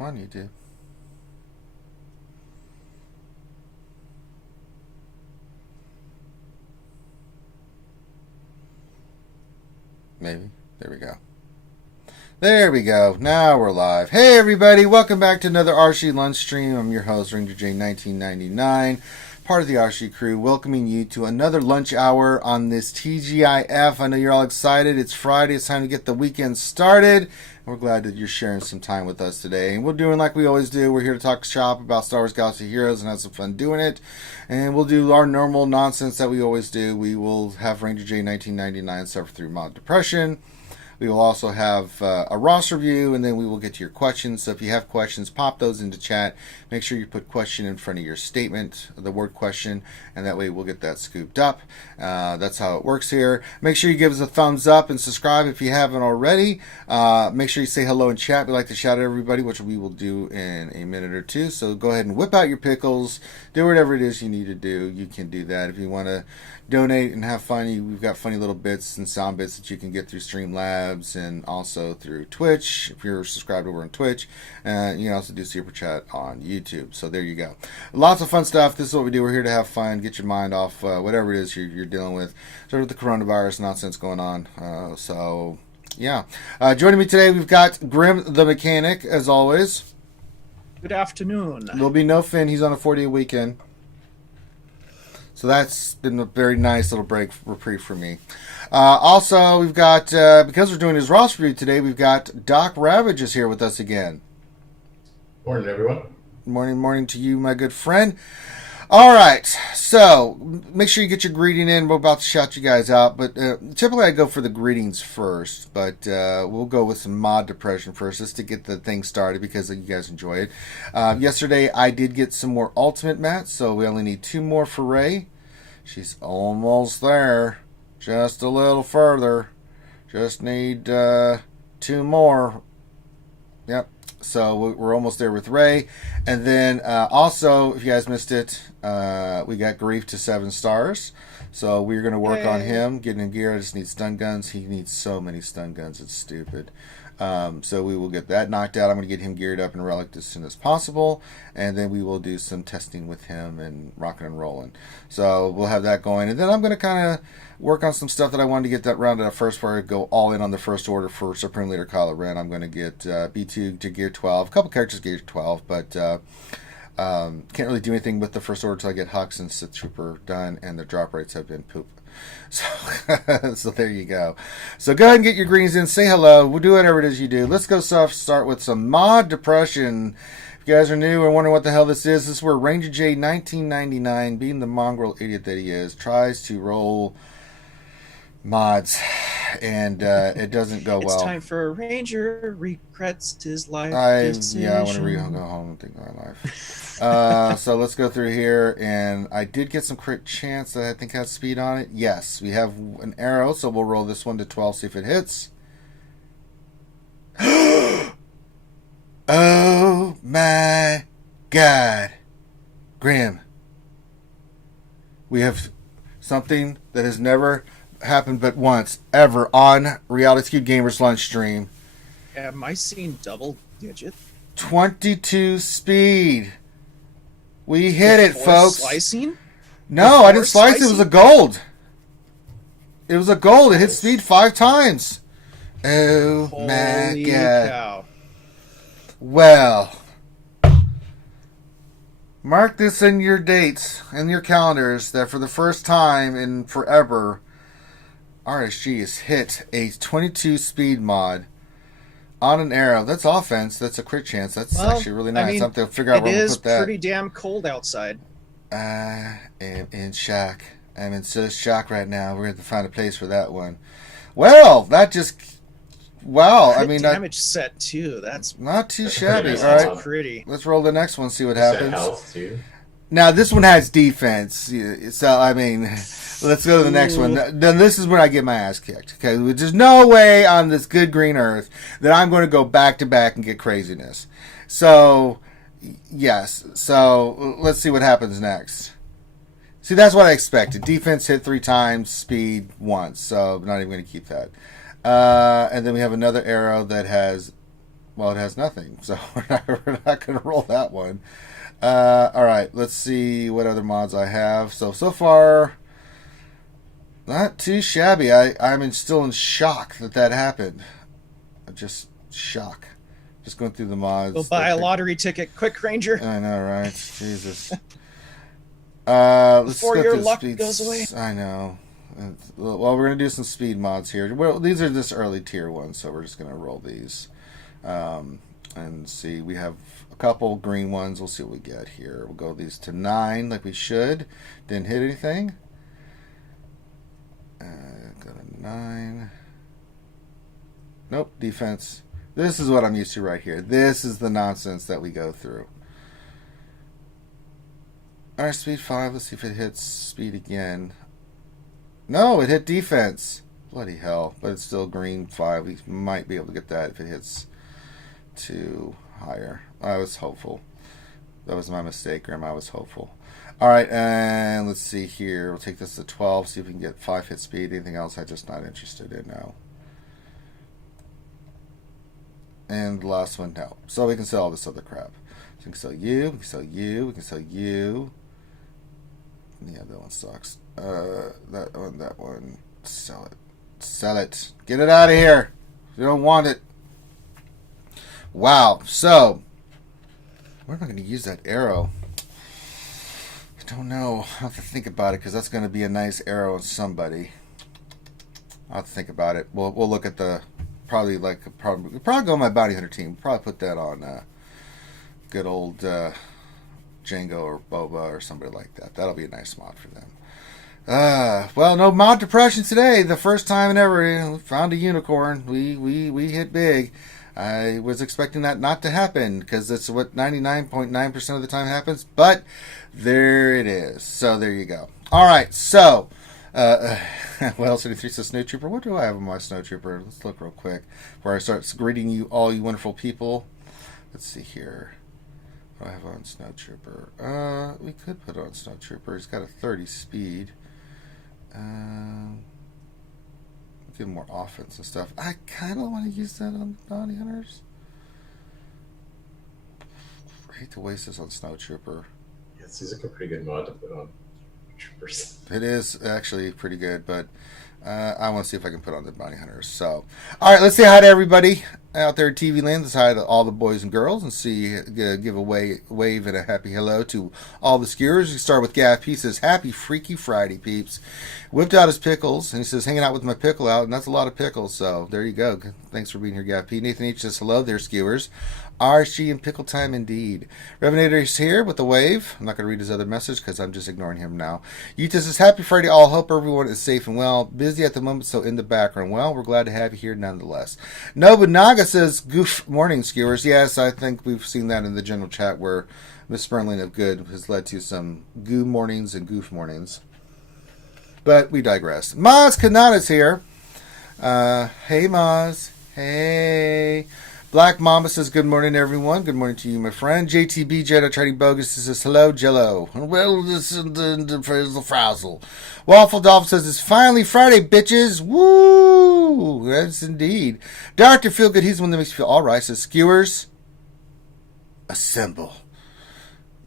Come on, YouTube. Maybe. There we go. There we go. Now we're live. Hey, everybody. Welcome back to another RSG lunch stream. I'm your host, Ranger J 1999, part of the RSG crew, welcoming you to another lunch hour on this TGIF. I know you're all excited. It's Friday. It's time to get the weekend started. We're glad that you're sharing some time with us today. And we're doing like we always do. We're here to talk shop about Star Wars Galaxy Heroes and have some fun doing it. And we'll do our normal nonsense that we always do. We will have Ranger J 1999 suffer through mild depression. We will also have a roster review, and then we will get to your questions. So if you have questions, pop those into chat. Make sure you put question in front of your statement, the word question, and that way we'll get that scooped up. That's how it works here. Make sure you give us a thumbs up and subscribe if you haven't already. Make sure you say hello in chat. We like to shout at everybody, which we will do in a minute or two. So go ahead and whip out your pickles. Do whatever it is you need to do. You can do that. If you want to donate and have fun, we've got funny little bits and sound bits that you can get through Streamlabs and also through Twitch if you're subscribed over on Twitch. You can also do super chat on YouTube. So there you go. Lots of fun stuff. This is what we do. We're here to have fun, get your mind off whatever it is you're dealing with, sort of the coronavirus nonsense going on. Yeah. Joining me today, we've got Grim the Mechanic, as always. Good afternoon. There'll be no Finn. He's on a 40-day weekend. So that's been a very nice little reprieve for me. Also, we've got, because we're doing his roster review today, we've got Doc Ravage is here with us again. Morning, everyone. Morning to you, my good friend. All right, so make sure you get your greeting in. We're about to shout you guys out, but typically I go for the greetings first, but we'll go with some mod depression first just to get the thing started because you guys enjoy it. Yesterday I did get some more ultimate mats, so we only need 2 more for Ray. She's almost there, just a little further. Just need 2 more. Yep. So we're almost there with Ray. And then also, if you guys missed it, we got Grief to 7 stars. So we're going to work on him, getting him gear. I just need stun guns. He needs so many stun guns. It's stupid. So we will get that knocked out. I'm going to get him geared up and relic as soon as possible. And then we will do some testing with him and rocking and rolling. So we'll have that going. And then I'm going to kind of work on some stuff that I wanted to get that rounded out first before I go all in on the first order for Supreme Leader Kylo Ren. I'm going to get B2 to gear 12. A couple characters gear 12, but can't really do anything with the first order until I get Hux and Sith Trooper done, and the drop rates have been poop. So, so there you go. So go ahead and get your greens in. Say hello. We'll do whatever it is you do. Let's go start with some mod depression. If you guys are new and wondering what the hell this is where Ranger J 1999, being the mongrel idiot that he is, tries to roll mods, and it doesn't go well. It's time for a ranger regrets his life decision. Yeah, I want to go home and think about my life. So let's go through here, and I did get some crit chance that I think has speed on it. Yes, we have an arrow, so we'll roll this one to 12, see if it hits. Oh my God, Grim, we have something that has never happened but once ever on Reality Skewed Gamers lunch stream. Am I seeing double digit? 22 speed. We hit it, folks. Slicing? No, I didn't slice it. It was a gold. It was a gold. It hit speed 5 times. Oh my God. Cow. Well, mark this in your dates and your calendars that for the first time in forever, RSG has hit a 22 speed mod on an arrow. That's offense. That's a crit chance. That's actually really nice. I have to figure out where to put that. It is pretty damn cold outside. I am in shock. I'm in so shock right now. We're going to find a place for that one. Well, that just... Wow. Crit damage set too. That's not too shabby. Pretty. All right. Pretty. Let's roll the next one, see what happens. Health too. Now, this one has defense. So, I mean... Let's go to the next one. Then this is when I get my ass kicked. Okay, there's no way on this good green earth that I'm going to go back to back and get craziness. So, yes. So let's see what happens next. See, that's what I expected. Defense hit 3 times, speed once. So I'm not even going to keep that. And then we have another arrow that has Well, it has nothing, so we're not going to roll that one. All right, let's see what other mods I have. So far, not too shabby. I'm still in shock that happened. Just shock. Just going through the mods. Go buy a lottery ticket, quick, Ranger. I know, right? Jesus. Let's Before go your through luck speeds. goes away. I know. Well, we're going to do some speed mods here. Well, these are just early tier ones, so we're just going to roll these. And see, we have a couple green ones. We'll see what we get here. We'll go these to 9 like we should. Didn't hit anything. Go to 9. Nope, defense. This is what I'm used to right here. This is the nonsense that we go through. Alright, speed 5. Let's see if it hits speed again. No, it hit defense. Bloody hell. But it's still green 5. We might be able to get that if it hits 2 higher. I was hopeful. That was my mistake, Grim. I was hopeful. Alright, and let's see here. We'll take this to 12. See if we can get 5 hit speed. Anything else I'm just not interested in now. And the last one, no. So we can sell all this other crap. So we can sell you, we can sell you, we can sell you. Yeah, that one sucks. That one. Sell it. Sell it. Get it out of here. You don't want it. Wow. So, where am I going to use that arrow? I don't know. I'll have to think about it because that's going to be a nice arrow on somebody. I'll have to think about it. We'll look at the... Probably go on my bounty hunter team. Probably put that on good old Django or Boba or somebody like that. That'll be a nice mod for them. Well, no mod depression today. The first time ever, found a unicorn. We hit big. I was expecting that not to happen because it's what 99.9% of the time happens. But there it is. So there you go. All right. So. Well, 73 says Snow Trooper. What do I have on my Snow Trooper? Let's look real quick before I start greeting you, all you wonderful people. Let's see here. What do I have on Snow Trooper? We could put on Snow Trooper. He's got a 30 speed. Give him more offense and stuff. I kind of want to use that on the bounty hunters. I hate to waste this on Snow Trooper. Yeah, it seems like a pretty good mod to put on troopers. It is actually pretty good, but I want to see if I can put on the bounty hunters. So, all right, let's say hi to everybody out there at TV land. Let's hi to all the boys and girls and give a wave and a happy hello to all the skewers. We start with Gav P. Says, happy Freaky Friday, peeps. Whipped out his pickles, and he says, hanging out with my pickle out, and that's a lot of pickles. So there you go. Thanks for being here, Gav P. Nathan H. says, hello there, skewers. RSG and Pickle Time indeed. Revenator's here with the wave. I'm not going to read his other message because I'm just ignoring him now. Yuta says, happy Friday all. Hope everyone is safe and well. Busy at the moment, so in the background. Well, we're glad to have you here nonetheless. Nobunaga says, goof morning, skewers. Yes, I think we've seen that in the general chat where misspelling of good has led to some goo mornings and goof mornings. But we digress. Maz Kanata's here. Hey, Maz. Hey. Black Mamba says, good morning, everyone. Good morning to you, my friend. JTB Jedi Trading Bogus says, hello, Jello. Well, this is the frazzle. Waffle Dolphin says, it's finally Friday, bitches. Woo! Yes, indeed. Dr. Feelgood, he's the one that makes you feel all right. Says, skewers, assemble.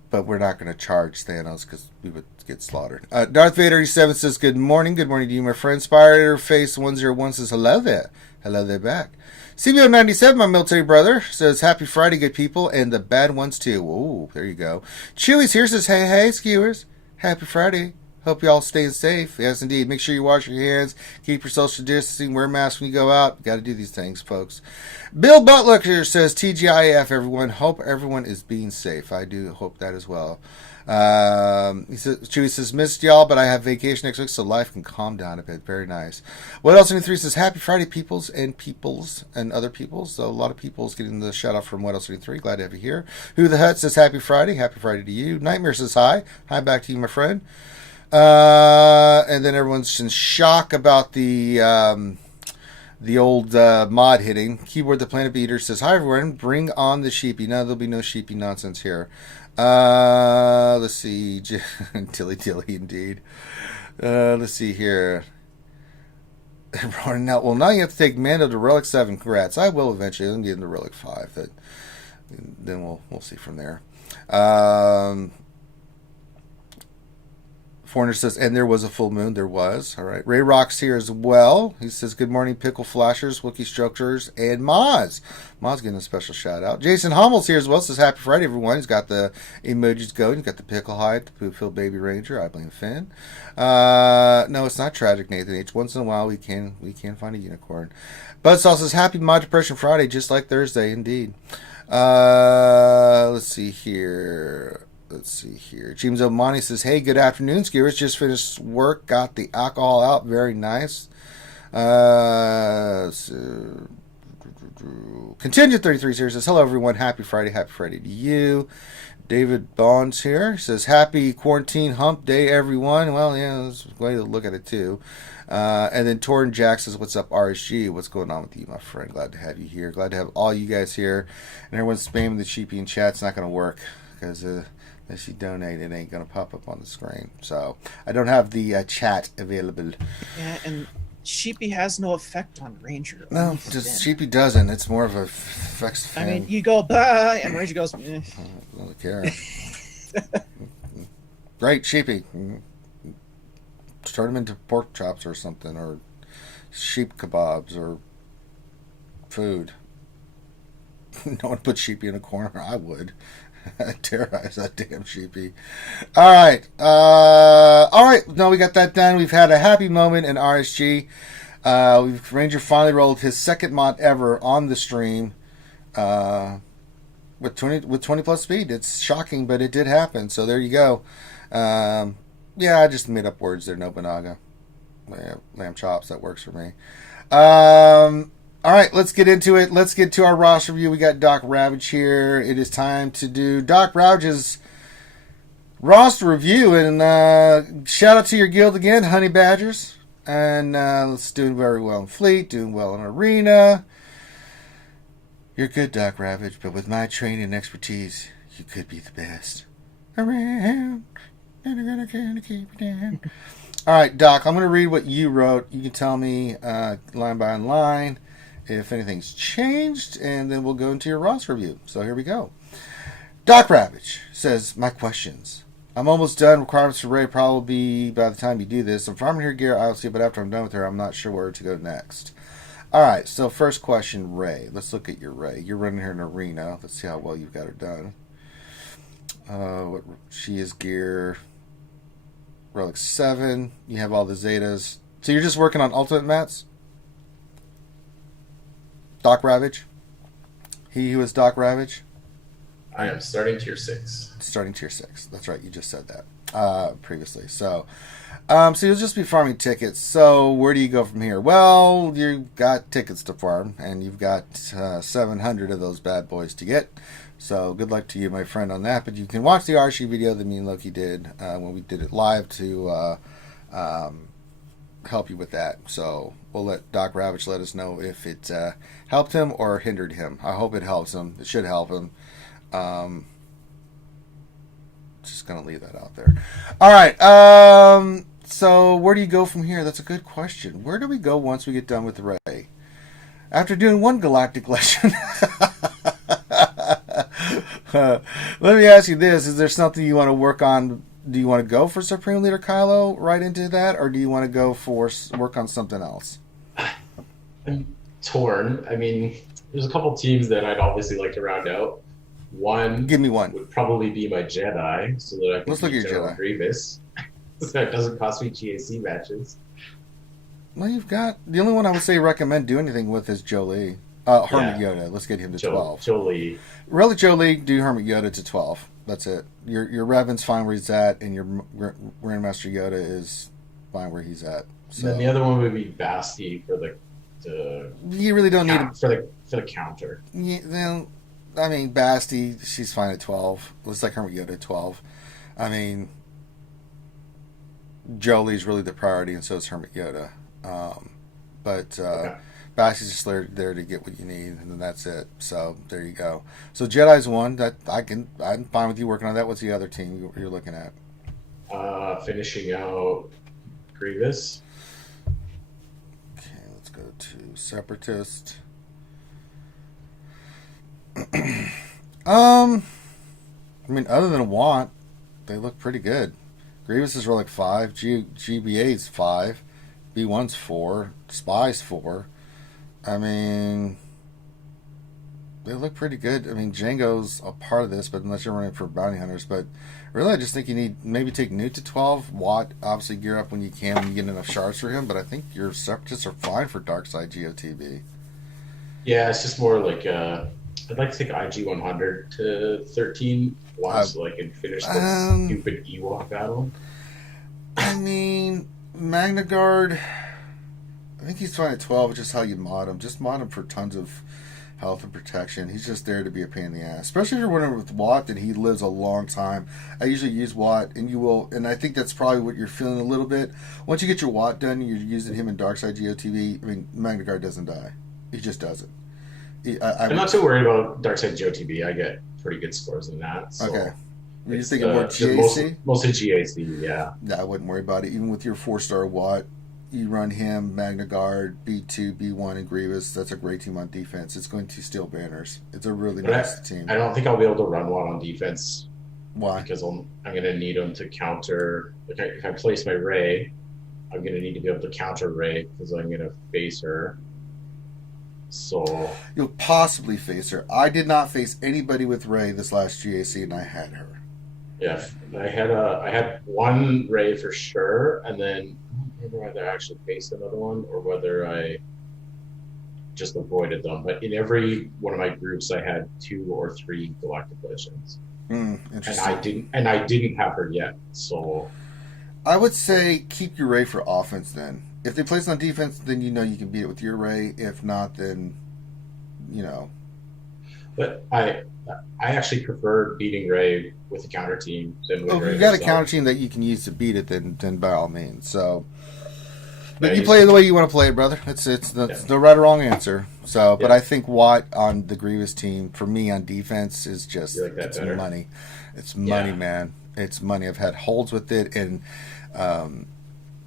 But we're not going to charge Thanos because we would get slaughtered. Darth Vader 87 says, good morning. Good morning to you, my friend. Spiderface 101 says, hello there. Hello there back. CBO 97, my military brother, says, happy Friday, good people, and the bad ones too. Ooh, there you go. Chewy's here, says, hey, skewers. Happy Friday. Hope you all staying safe. Yes, indeed. Make sure you wash your hands, keep your social distancing, wear masks when you go out. Got to do these things, folks. Bill Butler says, TGIF, everyone. Hope everyone is being safe. I do hope that as well. He says, Chewy says, missed y'all, but I have vacation next week, so life can calm down a bit. Very nice. What else? 73 says, happy Friday, peoples and other peoples. So a lot of peoples getting the shout out from What Else 73. Glad to have you here. Who the Hut says, happy Friday. Happy Friday to you. Nightmare says, hi. Hi back to you, my friend. And then everyone's in shock about the old mod hitting. Keyboard the Planet Beater says, hi everyone, bring on the sheepy. No, there'll be no sheepy nonsense here. Let's see. Dilly, indeed. Let's see here. Well, now you have to take Mando to Relic 7. Congrats. I will eventually. Then get into Relic 5. Then we'll see from there. Foreigner says, and there was a full moon. There was. All right. Ray Rock's here as well. He says, good morning, Pickle Flashers, Wookiee Strokers, and Maz. Maz getting a special shout out. Jason Hummel's here as well. Says, happy Friday, everyone. He's got the emojis going. He's got the pickle hide, the poop-filled baby ranger. I blame Finn. No, it's not tragic, Nathan H. Once in a while, we can find a unicorn. Buzzsaw says, happy Mod Depression Friday, just like Thursday, indeed. Let's see here. James O'Mani says, hey, good afternoon, skiers. Just finished work. Got the alcohol out. Very nice. Contingent 33 here says, hello, everyone. Happy Friday. Happy Friday to you. David Bonds here says, happy quarantine hump day, everyone. Well, yeah, that's a way to look at it, too. And then Torrin Jack says, what's up, RSG? What's going on with you, my friend? Glad to have you here. Glad to have all you guys here. And everyone's spamming the sheepy in chat. It's not going to work because unless you donate, it ain't going to pop up on the screen. So I don't have the chat available. Yeah, and sheepy has no effect on Ranger. No, just sheepy doesn't. It's more of a effects fan. I mean, you go, bah, and Ranger goes, eh. I don't really care. Great, sheepy. Turn them into pork chops or something, or sheep kebabs, or food. No one put sheepy in a corner. I would. Terrorize that damn sheepy. All right. No, we got that done. We've had a happy moment in RSG. Ranger finally rolled his second mod ever on the stream. With 20 plus speed. It's shocking, but it did happen. So there you go. Yeah, I just made up words there. Nobunaga. Lamb chops. That works for me. All right, let's get into it. Let's get to our roster review. We got Doc Ravage here. It is time to do Doc Ravage's roster review. And shout out to your guild again, Honey Badgers. And let's doing very well in Fleet, doing well in Arena. You're good, Doc Ravage, but with my training and expertise, you could be the best around. And I'm gonna keep you down. All right, Doc, I'm going to read what you wrote. You can tell me line by line if anything's changed, and then we'll go into your roster review. So here we go. Doc Ravage says, my questions. I'm almost done. Requirements for Ray probably by the time you do this. I'm farming her gear, I'll see, but after I'm done with her, I'm not sure where to go next. All right, so first question, Ray. Let's look at your Ray. You're running her in Arena. Let's see how well you've got her done. What she is gear... Relic 7. You have all the Zetas. So you're just working on Ultimate Mats? Doc Ravage? He who is Doc Ravage? I am starting tier 6. Starting tier 6. That's right. You just said that previously. So you'll just be farming tickets. So where do you go from here? Well, you've got tickets to farm, and you've got 700 of those bad boys to get. So good luck to you, my friend, on that. But you can watch the RSG video that me and Loki did when we did it live to help you with that. So we'll let Doc Ravage let us know if it helped him or hindered him. I hope it helps him. It should help him. Just going to leave that out there. All right. So where do you go from here? That's a good question. Where do we go once we get done with Ray? After doing one galactic lesson... let me ask you this. Is there something you want to work on? Do you want to go for Supreme Leader Kylo right into that? Or do you want to go for work on something else? I'm torn. I mean, there's a couple teams that I'd obviously like to round out. Give me one. Would probably be my Jedi, so that I can Let's look at your General Jedi. Grievous. So it doesn't cost me GAC matches. Well, you've got... The only one I would say recommend do anything with is Jolie. Hermit Yoda. Let's get him to 12. Jolie. Really, Jolie, do Hermit Yoda to 12. That's it. Your Revan's fine where he's at, and your Grandmaster Yoda is fine where he's at. So. And then the other one would be Basti for the you really don't need him for the counter. Yeah, then, I mean, Basti, she's fine at 12. Looks like Hermit Yoda at 12. I mean, Jolie's really the priority, and so is Hermit Yoda. Okay. Basti's just there to get what you need, and then that's it. So there you go. So Jedi's one that I'm fine with you working on that. What's the other team you're looking at? Finishing out Grievous. Okay, go to Separatist. I mean, other than Want, they look pretty good. Grievous is relic 5, GBA's 5, B1's 4, Spy's 4. I mean, they look pretty good. I mean, Django's a part of this, but unless you're running for bounty hunters. But really, I just think you need maybe take Newt to 12. Watt, obviously, gear up when you can when you get enough shards for him. But I think your Separatists are fine for Darkside GOTB. Yeah, it's just more like I'd like to take IG 100 to 13 once so I can finish this stupid Ewok battle. I mean, Magna Guard, I think he's fine at 12, which is how you mod him. Just mod him for tons of health and protection. He's just there to be a pain in the ass. Especially if you're running with Watt, that he lives a long time. I usually use Watt, and you will, and I think that's probably what you're feeling a little bit. Once you get your Watt done, and you're using him in Darkside GOTV, I mean, Magna Guard doesn't die. He just doesn't. I'm not too worried about Darkside GOTB. I get pretty good scores in that. So okay. You're just thinking more GAC? Mostly GAC, yeah. Yeah, I wouldn't worry about it. Even with your 4-star Watt, you run him, Magna Guard, B2, B1, and Grievous. That's a great team on defense. It's going to steal banners. It's a really nice team. I don't think I'll be able to run Watt on defense. Why? Because I'm going to need him to counter. Like if I place my Ray, I'm going to need to be able to counter Ray because I'm going to face her. So you'll possibly face her. I did not face anybody with Ray this last GAC, and I had her. Yeah, I had one Ray for sure, and then I don't remember whether I actually faced another one or whether I just avoided them. But in every one of my groups, I had 2 or 3 Galactic Legends, interesting. and I didn't have her yet. So I would say keep your Ray for offense then. If they place on defense, then you know you can beat it with your Ray. If not, then, you know. But I actually prefer beating Ray with a counter team than with Ray. If you've got herself. a counter team that you can use to beat it, then by all means. So, but you play it the way you want to play it, brother. It's no right or wrong answer. So, but I think Watt on the Grievous team for me on defense is just it's better? Money. It's money, man. It's money. I've had holds with it, and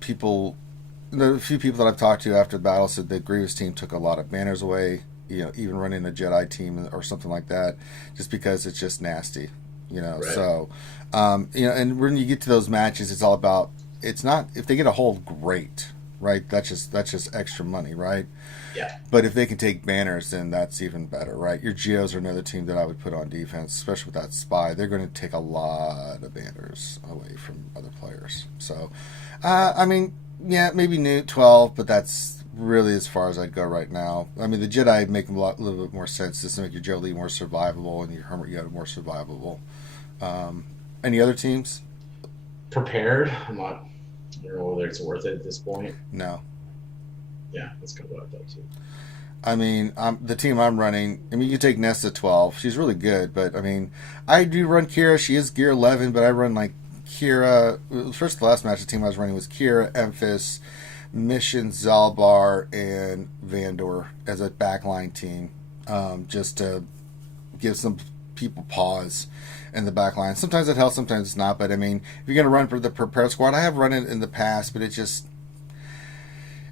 people. The few people that I've talked to after the battle said the Grievous team took a lot of banners away, you know, even running a Jedi team or something like that, just because it's just nasty, you know. Right. So, you know, and when you get to those matches, it's all about, it's not, if they get a hold, great, right? That's just extra money, right? Yeah. But if they can take banners, then that's even better, right? Your Geos are another team that I would put on defense, especially with that Spy. They're going to take a lot of banners away from other players. So, I mean, yeah, maybe Newt 12, but that's really as far as I'd go right now. I mean, the Jedi make a little bit more sense just to make your Jolie more survivable and your Hermit Yoda more survivable. Any other teams? Prepared? I don't know whether it's worth it at this point. No. Yeah, that's kind of what I thought too. I mean, the team I'm running, I mean, you take Nesta 12. She's really good, but I mean, I do run Kira. She is gear 11, but I run like Kira. First, the last match, the team I was running was Kira, Emphas, Mission, Zalbar, and Vandor as a backline team, just to give some people pause in the backline. Sometimes it helps, sometimes it's not. But I mean, if you're going to run for the prepared squad, I have run it in the past, but it just,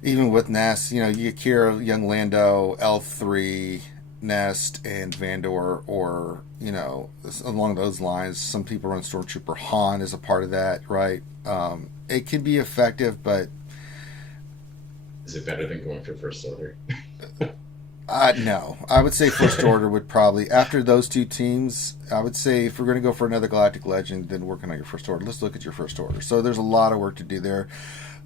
even with Nest, you know, you get Kira, Young Lando, L3, Nest, and Vandor, or, you know, along those lines. Some people run Stormtrooper. Han is a part of that, right? It can be effective, but is it better than going for First Order? No. I would say First Order would probably, after those two teams, I would say if we're going to go for another Galactic Legend, then working on your First Order. Let's look at your First Order. So there's a lot of work to do there.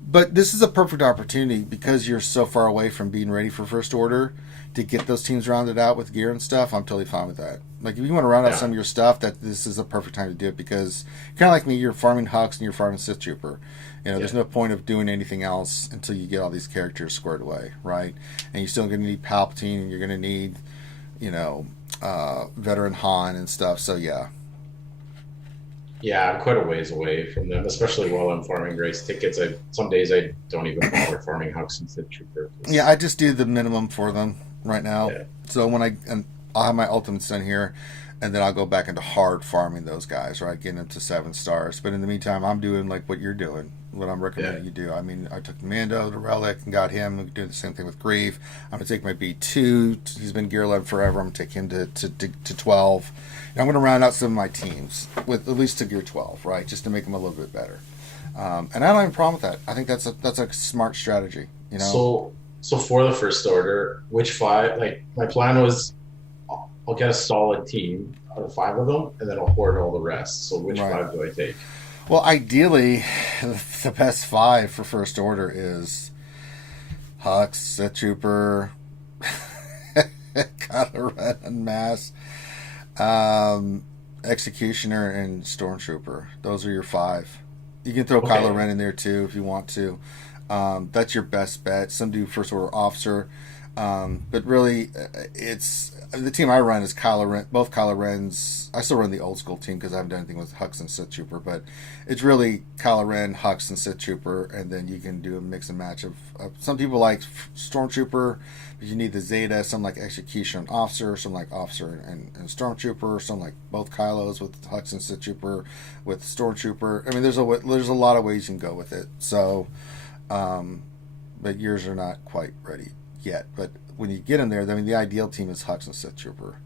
But this is a perfect opportunity because you're so far away from being ready for First Order to get those teams rounded out with gear and stuff. I'm totally fine with that. Like, if you want to round out some of your stuff, that this is a perfect time to do it because, kind of like me, you're farming Hux and you're farming Sith Trooper. You know, there's no point of doing anything else until you get all these characters squared away, right? And you're still going to need Palpatine, and you're going to need, you know, veteran Han and stuff. So, yeah. Yeah, I'm quite a ways away from them, especially while I'm farming race tickets. Some days I don't even bother farming Hux and Sith Trooper. Yeah, I just do the minimum for them right now. Yeah. So when I'll have my ultimates done here, and then I'll go back into hard farming those guys, right? Getting them to 7 stars. But in the meantime, I'm doing like what you're doing, what I'm recommending you do. I mean, I took Mando, the Relic, and got him. I'm doing the same thing with Grief. I'm going to take my B2. He's been Gear 11 forever. I'm going to take him to 12. And I'm going to round out some of my teams with at least to Gear 12, right? Just to make them a little bit better. And I don't have a problem with that. I think that's a smart strategy, you know? So for the first order, which 5? Like, my plan was I'll get a solid team out of 5 of them, and then I'll hoard all the rest. So which 5 do I take? Well, ideally, the best 5 for first order is Hux, Sith Trooper, Kylo Ren and Mass, Executioner, and Stormtrooper. Those are your 5. You can throw Kylo Ren in there too if you want to. That's your best bet. Some do first order officer, but really, it's the team I run is Kylo Ren. Both Kylo Rens. I still run the old school team because I haven't done anything with Hux and Sith Trooper. But it's really Kylo Ren, Hux, and Sith Trooper, and then you can do a mix and match of. Some people like Stormtrooper, but you need the Zeta. Some like Execution and Officer. Some like Officer and Stormtrooper. Some like both Kylos with Hux and Sith Trooper with Stormtrooper. I mean, there's a lot of ways you can go with it. So. But yours are not quite ready yet. But when you get in there, I mean, the ideal team is Hux and Sith Trooper,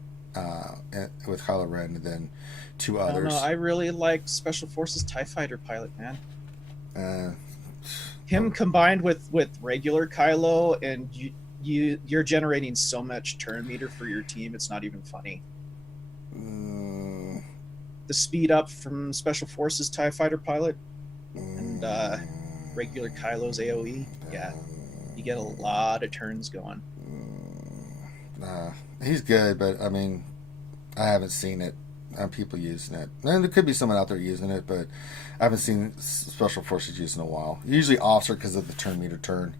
with Kylo Ren, and then 2 others. I don't know. I really like Special Forces TIE Fighter pilot, man. Him combined with regular Kylo, and you're generating so much turn meter for your team. It's not even funny. The speed up from Special Forces TIE Fighter pilot and regular Kylo's AoE, yeah, you get a lot of turns going. He's good, but I mean, I haven't seen it. People using it, and there could be someone out there using it, but I haven't seen Special Forces using it in a while. Usually Officer because of the turn meter turn.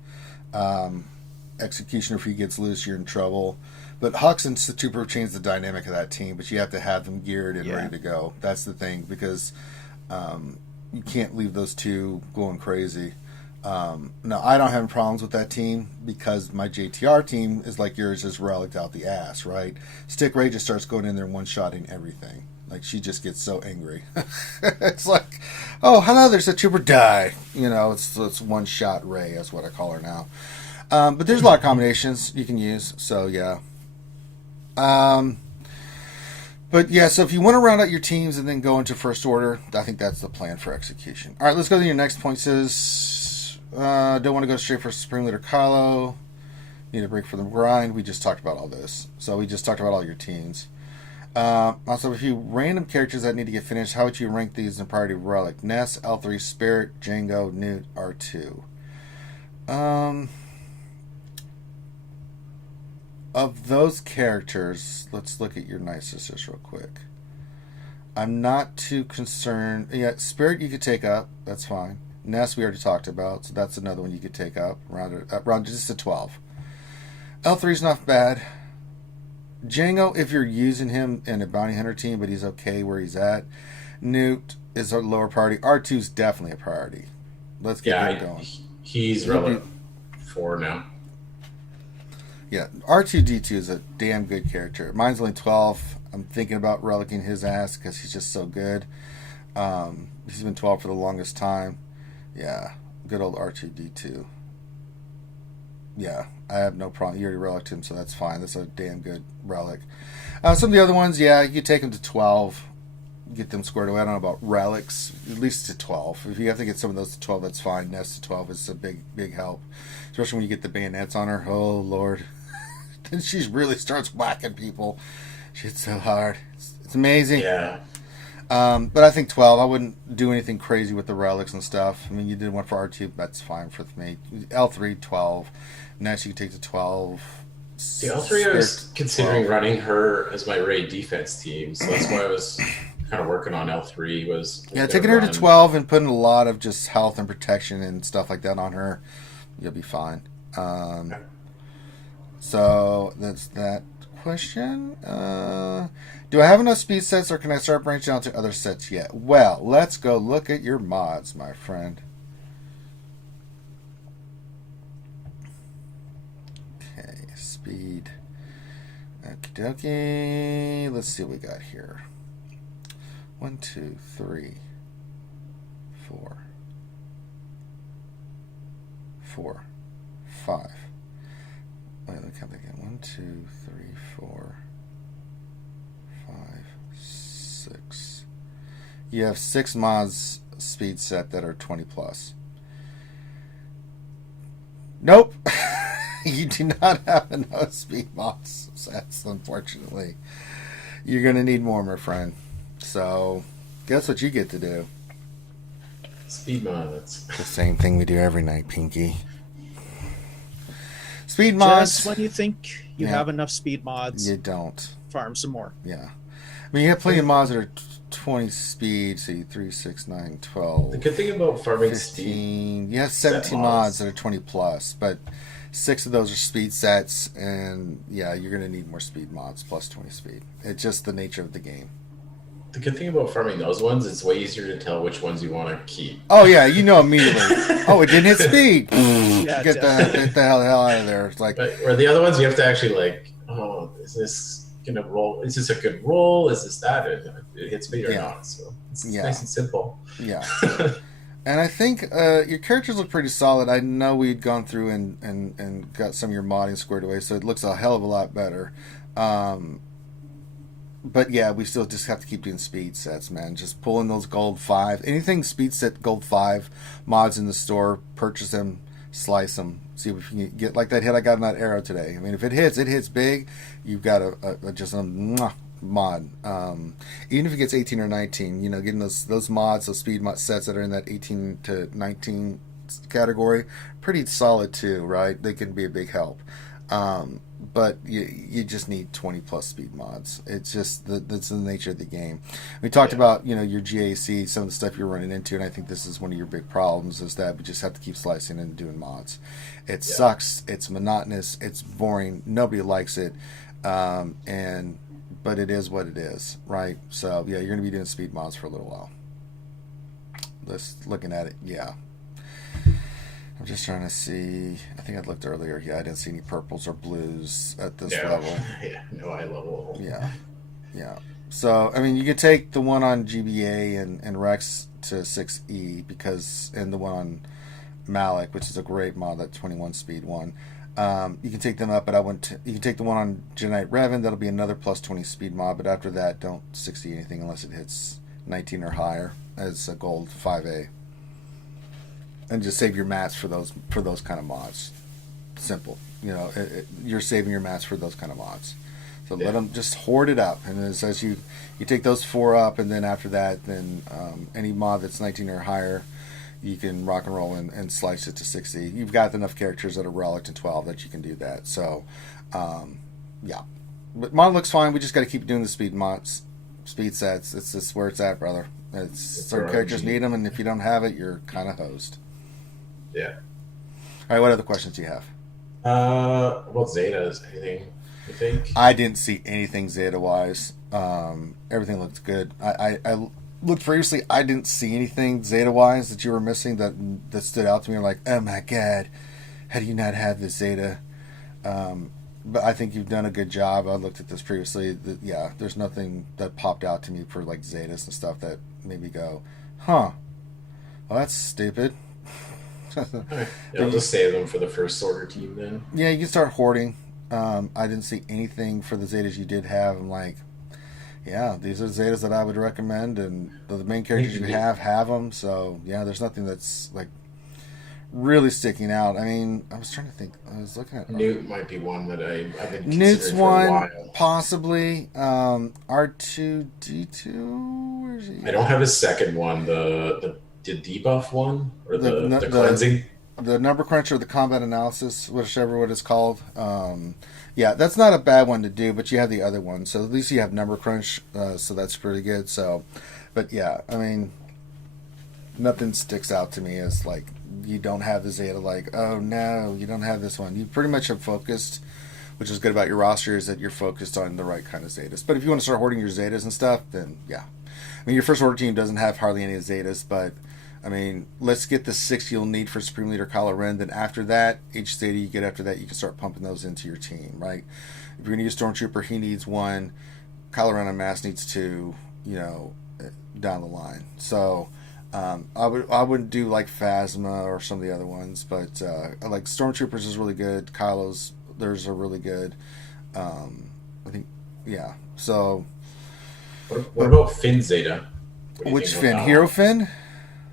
Executioner, if he gets loose, you're in trouble. But Hux and Sith Trooper change the dynamic of that team, but you have to have them geared and ready to go. That's the thing, because you can't leave those 2 going crazy. No, I don't have any problems with that team because my JTR team is like yours, is relicked out the ass, right? Stick Ray just starts going in there and one-shotting everything. Like, she just gets so angry. It's like, oh, hello, there's a trooper, die. You know, it's one-shot Ray, is what I call her now. But there's a lot of combinations you can use, so yeah. But yeah, so if you want to round out your teams and then go into first order, I think that's the plan for execution. All right, let's go to your next point. It says, don't want to go straight for Supreme Leader Kylo. Need a break for the grind. We just talked about all this. So we just talked about all your teams. Also, a few random characters that need to get finished. How would you rank these in priority of Relic? Ness, L3, Spirit, Django, Newt, R2. Of those characters, let's look at your Night Sisters real quick. I'm not too concerned. Yeah, Spirit you could take up. That's fine. Ness we already talked about, so that's another one you could take up. Round just to 12. L3's not bad. Django, if you're using him in a bounty hunter team, but he's okay where he's at. Newt is a lower priority. R2's definitely a priority. Let's get him going. He's relevant 4 now. Yeah, R2-D2 is a damn good character. Mine's only 12. I'm thinking about relicking his ass because he's just so good. He's been 12 for the longest time. Yeah, good old R2-D2. Yeah, I have no problem. You already relicked him, so that's fine. That's a damn good relic. Some of the other ones, yeah, you take them to 12. Get them squared away. I don't know about relics. At least to 12. If you have to get some of those to 12, that's fine. Nest to 12 is a big help. Especially when you get the bayonets on her. Oh, Lord. Then she really starts whacking people. She hits so hard. It's amazing. Yeah. But I think 12. I wouldn't do anything crazy with the relics and stuff. I mean, you did one for R2. That's fine for me. L3, 12. Next, you can take to 12. The L3, I was considering running her as my raid defense team. So that's why I was kind of working on L3. Taking her to 12 and putting a lot of just health and protection and stuff like that on her. You'll be fine. Okay. So that's that question. Do I have enough speed sets, or can I start branching out to other sets yet? Well, let's go look at your mods, my friend. Okay, speed. Okie dokie. Let's see what we got here. 1, 2, 3, 4, 4, 5. Wait, let me count that again. 1, 2, 3, 4, 5, 6. You have 6 mods speed set that are 20 plus. Nope. You do not have enough speed mods sets, unfortunately. You're going to need more, my friend. So, guess what you get to do? Speed mods. The same thing we do every night, Pinky. Speed mods. Just when you think you have enough speed mods, you don't. Farm some more. Yeah. I mean, you have plenty of mods that are 20 speed, so 3, 6, 9, 12. The good thing about farming 15. speed. You have 17 mods that are 20 plus, but 6 of those are speed sets, and yeah, you're going to need more speed mods plus 20 speed. It's just the nature of the game. The good thing about farming those ones, it's way easier to tell which ones you want to keep. Oh yeah, you know immediately. Oh, it didn't hit speed. Yeah, get the hell out of there. It's like, or the other ones, you have to actually like, oh, is this gonna roll? Is this a good roll? Is this that? It hits speed or not? So it's nice and simple. Yeah. And I think your characters look pretty solid. I know we'd gone through and got some of your modding squared away, so it looks a hell of a lot better. But yeah, we still just have to keep doing speed sets, man. Just pulling those gold 5. Anything speed set gold 5 mods in the store, purchase them, slice them. See if you can get like that hit I got in that arrow today. I mean, if it hits big. You've got just a mod. Even if it gets 18 or 19, you know, getting those mods, those speed mod sets that are in that 18 to 19 category, pretty solid too, right? They can be a big help. But you just need 20 plus speed mods. It's just that's the nature of the game. We talked about, you know, your GAC, some of the stuff you're running into, and I think this is one of your big problems, is that we just have to keep slicing and doing mods. It sucks. It's monotonous. It's boring. Nobody likes it. But it is what it is, right? So yeah, you're going to be doing speed mods for a little while. Just looking at it, yeah. I'm just trying to see. I think I looked earlier. Yeah, I didn't see any purples or blues at this level. Yeah, no eye level. Yeah. So, I mean, you could take the one on GBA and Rex to 6E and the one on Malik, which is a great mod, that 21 speed one. You can take them up, but you can take the one on Genite Revan. That'll be another plus 20 speed mod, but after that, don't 6E anything unless it hits 19 or higher as a gold 5A. And just save your mats for those kind of mods. Simple, you know. You're saving your mats for those kind of mods. So let them just hoard it up, and it says you take those 4 up, and then after that, then any mod that's 19 or higher, you can rock and roll and slice it to 60. You've got enough characters that are relic to 12 that you can do that. So, yeah. But mod looks fine. We just got to keep doing the speed mods, speed sets. It's just where it's at, brother. It's certain characters need them, and if you don't have it, you're kind of hosed. Yeah. All right, what other questions do you have? About Zetas, anything you think? I didn't see anything Zeta-wise. Everything looked good. I looked previously. I didn't see anything Zeta-wise that you were missing that stood out to me. Like, oh my god, how do you not have this Zeta? But I think you've done a good job. I looked at this previously. Yeah, there's nothing that popped out to me for like Zetas and stuff that made me go, huh, well, that's stupid. Yeah, I'll just save them for the first sorter team then. Yeah, you can start hoarding. I didn't see anything for the Zetas you did have. I'm like, yeah, these are Zetas that I would recommend, and the main characters you have them. So yeah, there's nothing that's like really sticking out. I mean, I was trying to think. I was looking at Newt might be one that I've been Newt's considering for a one, while. possibly. R2D2. Where's he? I don't have his second one, the debuff one, or the cleansing. The number crunch or the combat analysis, whichever what it's called. Yeah, that's not a bad one to do, but you have the other one, so at least you have number crunch, so that's pretty good. So, but yeah, I mean, nothing sticks out to me as like you don't have the Zeta. Like, oh no, you don't have this one. You pretty much have focused, which is good about your roster, is that you're focused on the right kind of Zetas. But if you want to start hoarding your Zetas and stuff, then yeah. I mean, your first order team doesn't have hardly any Zetas, but I mean, let's get the 6 you'll need for Supreme Leader Kylo Ren. Then after that, each Zeta you get after that, you can start pumping those into your team, right? If you're going to use Stormtrooper, he needs 1. Kylo Ren on Mass needs 2, down the line. So I wouldn't do like Phasma or some of the other ones, but like Stormtroopers is really good. Kylo's, theirs are really good. I think, yeah. So what about Finn Zeta? Which Finn? Hero Finn?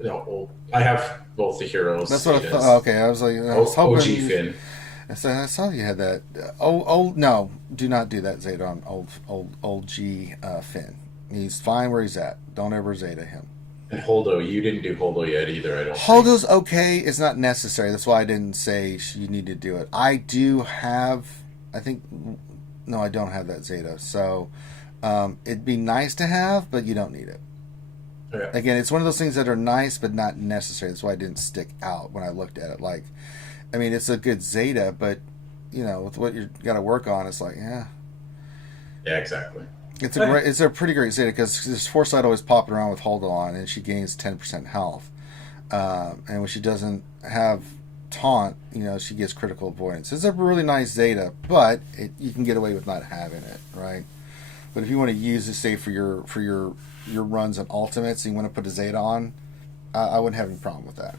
No, I have both the heroes. That's what I thought. Okay, I was like, I was hoping OG Finn. I saw you had that. No, do not do that Zeta on old G Finn. He's fine where he's at. Don't ever Zeta him. And Holdo, you didn't do Holdo yet either. I don't. Holdo's okay. It's not necessary. That's why I didn't say you need to do it. I do have. I think. No, I don't have that Zeta. So it'd be nice to have, but you don't need it. Okay. Again, it's one of those things that are nice but not necessary. That's why it didn't stick out when I looked at it. Like, I mean, it's a good Zeta, but with what you got to work on, it's like, yeah. Yeah, exactly. It's a pretty great Zeta because this Foresight always popping around with Hold On, and she gains 10% health. And when she doesn't have Taunt, she gets critical avoidance. It's a really nice Zeta, but you can get away with not having it, right? But if you want to use it, say for your runs and ultimates, and you want to put a Zeta on, I wouldn't have any problem with that.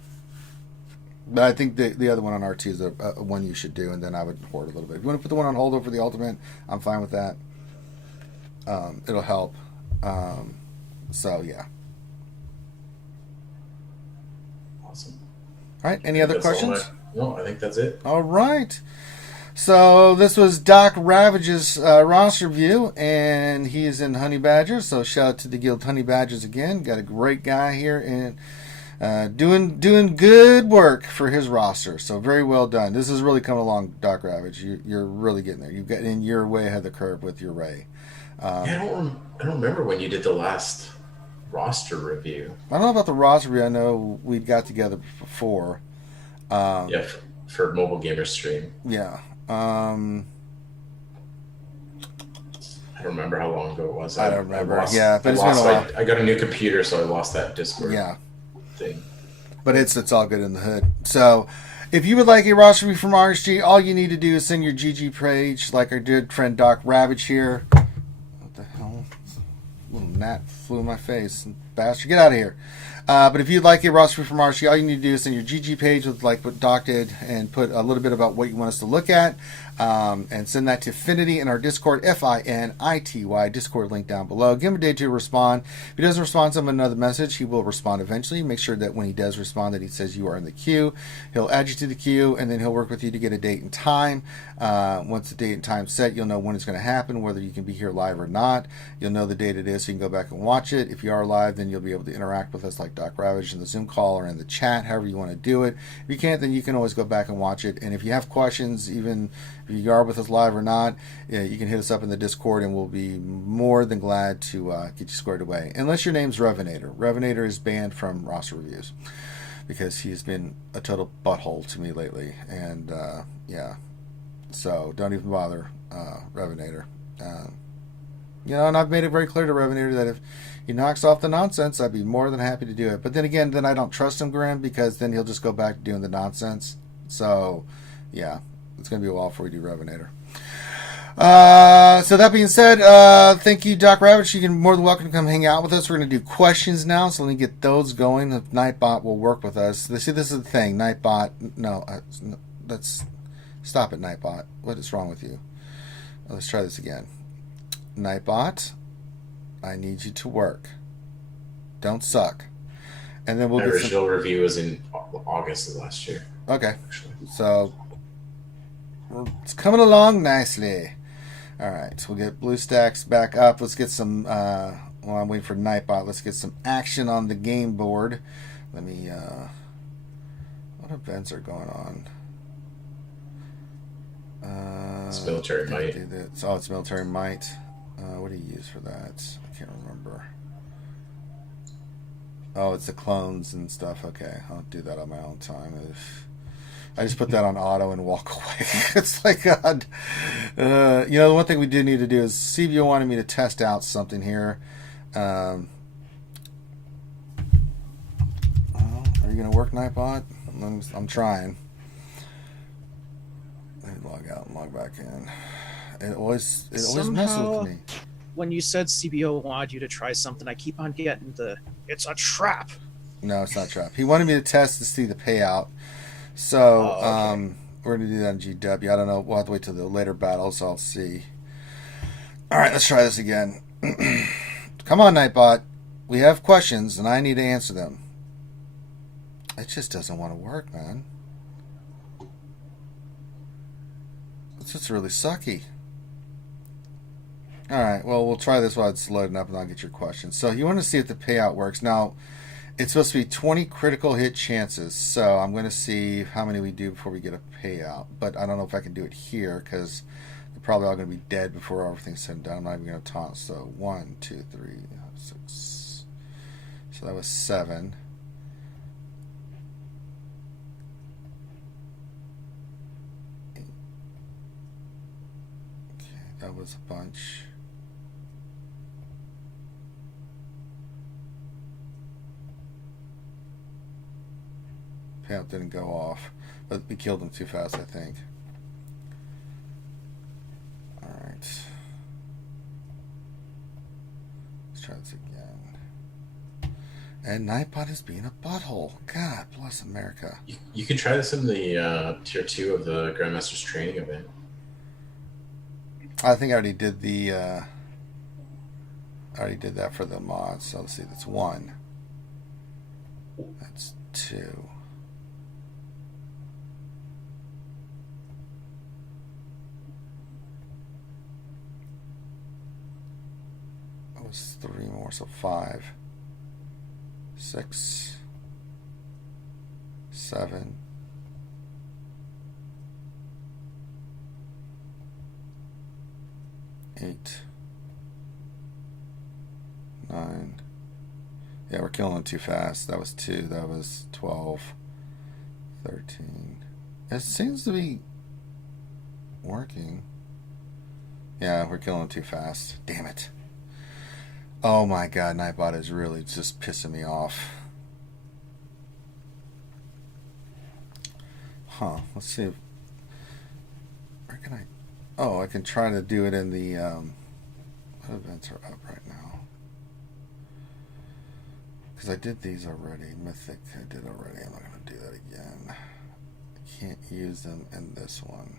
But I think the other one on R2 is a one you should do, and then I would hoard a little bit. If you want to put the one on hold over the ultimate, I'm fine with that. It'll help. So yeah. Awesome. All right. Any other questions? No, I think that's it. All right. So this was Doc Ravage's roster review, and he is in Honey Badger. So shout out to the Guild Honey Badgers again. Got a great guy here and doing good work for his roster. So very well done. This is really coming along, Doc Ravage. You're really getting there. You're way ahead of the curve with your Ray. I don't remember when you did the last roster review. I don't know about the roster review. I know we got together before. Yeah, for Mobile Gamer Stream. Yeah. I don't remember how long ago it was. I don't remember. But it's been a while. I got a new computer, so I lost that Discord thing. But it's all good in the hood. So if you would like a roster review from RSG, all you need to do is send your GG page, like our good friend Doc Ravage here. What the hell? A little gnat flew in my face. Bastard, get out of here. But if you'd like a roster from RSG, all you need to do is send your GG page with like what Doc did and put a little bit about what you want us to look at, and send that to Finity in our Discord, FINITY, Discord link down below. Give him a day to respond. If he doesn't respond, send him another message. He will respond eventually. Make sure that when he does respond that he says you are in the queue. He'll add you to the queue, and then he'll work with you to get a date and time. Once the date and time set, you'll know when it's going to happen, whether you can be here live or not. You'll know the date it is, so you can go back and watch it. If you are live, then you'll be able to interact with us like Doc Ravage in the Zoom call or in the chat, however you want to do it. If you can't, then you can always go back and watch it. And if you have questions, even if you are with us live or not, you can hit us up in the Discord, and we'll be more than glad to get you squared away. Unless your name's Revenator. Revenator is banned from roster reviews because he's been a total butthole to me lately. And yeah, so don't even bother Revenator. And I've made it very clear to Revenator that if he knocks off the nonsense, I'd be more than happy to do it. But then again, I don't trust him, Graham, because then he'll just go back to doing the nonsense. So, yeah, it's going to be a while before we do Revenator. So that being said, thank you, Doc Ravage. You're more than welcome to come hang out with us. We're going to do questions now, so let me get those going. If Nightbot will work with us. See, this is the thing. Nightbot, no, stop it, Nightbot. What is wrong with you? Let's try this again. Nightbot, I need you to work. Don't suck. And then we'll My get original review was in August of last year. Okay. So it's coming along nicely. All right. So we'll get BlueStacks back up. Let's get some while I'm waiting for Nightbot, let's get some action on the game board. Let me what events are going on? It's military might. Oh, it's military might. What do you use for that? I can't remember. Oh, it's the clones and stuff. Okay, I'll do that on my own time. I just put that on auto and walk away. It's like, God. The one thing we do need to do is see if you wanted me to test out something here. Well, you gonna work, Nightbot? I'm trying. Let me log out and log back in. It always messes with me. When you said CBO wanted you to try something, I keep on getting it's a trap. No, it's not a trap. He wanted me to test to see the payout. So okay. we're gonna do that in GW. I don't know. We'll have to wait till the later battles. So I'll see. All right, let's try this again. Come on, Nightbot. We have questions, and I need to answer them. It just doesn't want to work, man. It's just really sucky. Alright, well, we'll try this while it's loading up, and I'll get your questions. So you want to see if the payout works. Now, it's supposed to be 20 critical hit chances, so I'm going to see how many we do before we get a payout. But I don't know if I can do it here, because they're probably all going to be dead before everything's said and done. I'm not even going to taunt. So 1, 2, 3, 6. So that was 7. Okay, that was a bunch. Payout didn't go off, but we killed him too fast, I think. Alright. Let's try this again. And Nightbot is being a butthole. God bless America. You can try this in the tier 2 of the Grandmaster's training event. I think I already did the I already did that for the mods. So let's see, that's 1. That's 2. That was 3 more, so 5. 6. 7. 8. 9. Yeah, we're killing them too fast. That was 2. That was 12. 13. It seems to be working. Yeah, we're killing them too fast. Damn it. Oh my god, Nightbot is really just pissing me off. Huh, let's see if... Where can I... Oh, I can try to do it in the... What events are up right now? Because I did these already. Mythic, I did already. I'm not going to do that again. I can't use them in this one.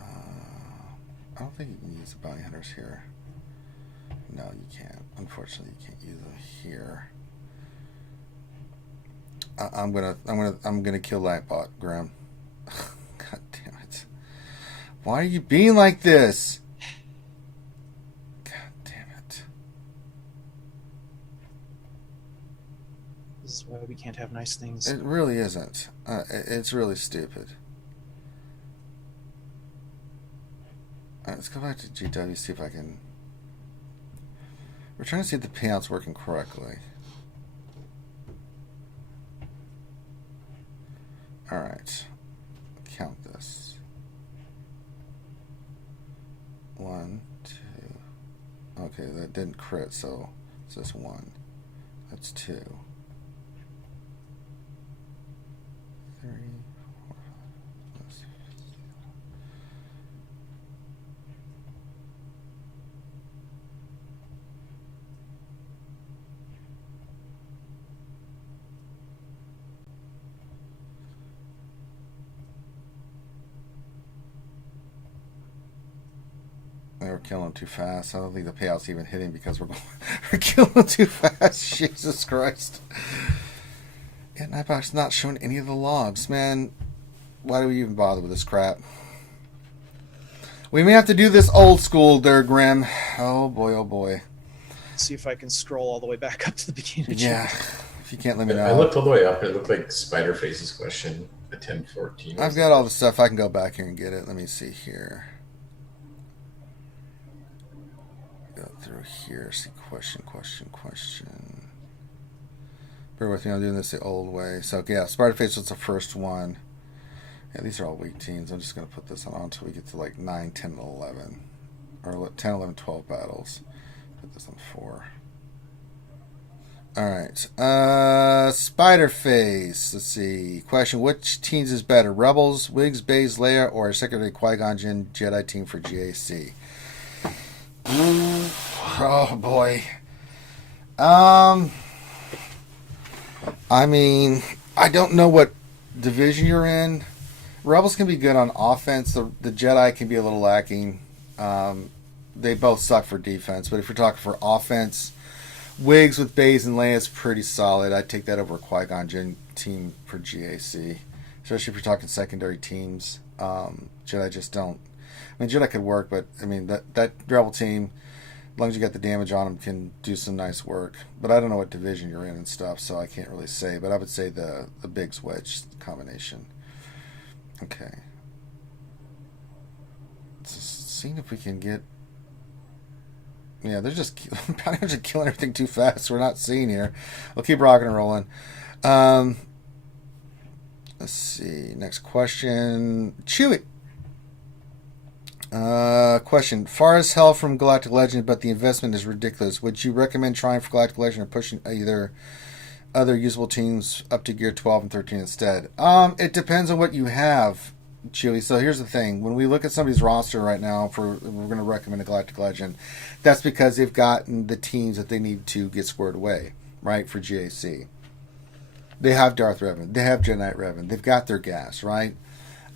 I don't think you can use the bounty hunters here. No, you can't. Unfortunately, you can't use them here. I'm gonna kill Nightbot, Grim. God damn it! Why are you being like this? God damn it! This is why we can't have nice things. It really isn't. It's really stupid. Let's go back to GW, see if I can... We're trying to see if the payout's working correctly. Alright. Count this. 1, 2... Okay, that didn't crit, so it's just 1. That's 2. 3, 4, 5, 6. We're killing them too fast. I don't think the payout's even hitting because we're killing them too fast. Jesus Christ. Yeah, Nightbot's not showing any of the logs. Man, why do we even bother with this crap? We may have to do this old school there, Grim. Oh boy, oh boy. Let's see if I can scroll all the way back up to the beginning. Yeah, if you can't let me know. I looked all the way up. It looked like Spider-Face's question at 10:14. I've got all the stuff. I can go back here and get it. Let me see here. Go through here. See question. Bear with me. I'm doing this the old way. So yeah, Spider-Face was the first one. Yeah, these are all weak teams. I'm just going to put this on until we get to like 9, 10, and 11. Or 10, 11, 12 battles. Put this on 4. All right. Spiderface. Let's see. Question: which teams is better, Rebels, Wigs, Baze, Leia, or Secretary Qui-Gon Jinn Jedi team for GAC? Oh boy. I mean, I don't know what division you're in. Rebels can be good on offense. The Jedi can be a little lacking. They both suck for defense. But if you're talking for offense, Wigs with Baze and Leia is pretty solid. I'd take that over a Qui-Gon Jinn team for GAC. Especially if you're talking secondary teams. Jedi just don't. I mean, Jedi could work, but I mean, that Rebel team, as long as you got the damage on them, can do some nice work. But I don't know what division you're in and stuff, so I can't really say. But I would say the Biggs Wedge combination. Okay. Just seeing if we can get... Yeah, they're just killing everything too fast. We're not seeing here. We'll keep rocking and rolling. Let's see. Next question. Chewie. Question. Far as hell from Galactic Legend, but the investment is ridiculous. Would you recommend trying for Galactic Legend or pushing either other usable teams up to Gear 12 and 13 instead? It depends on what you have, Chewie. So here's the thing. When we look at somebody's roster right now, we're going to recommend a Galactic Legend. That's because they've gotten the teams that they need to get squared away, right, for GAC. They have Darth Revan. They have Jedi Knight Revan. They've got their gas, right?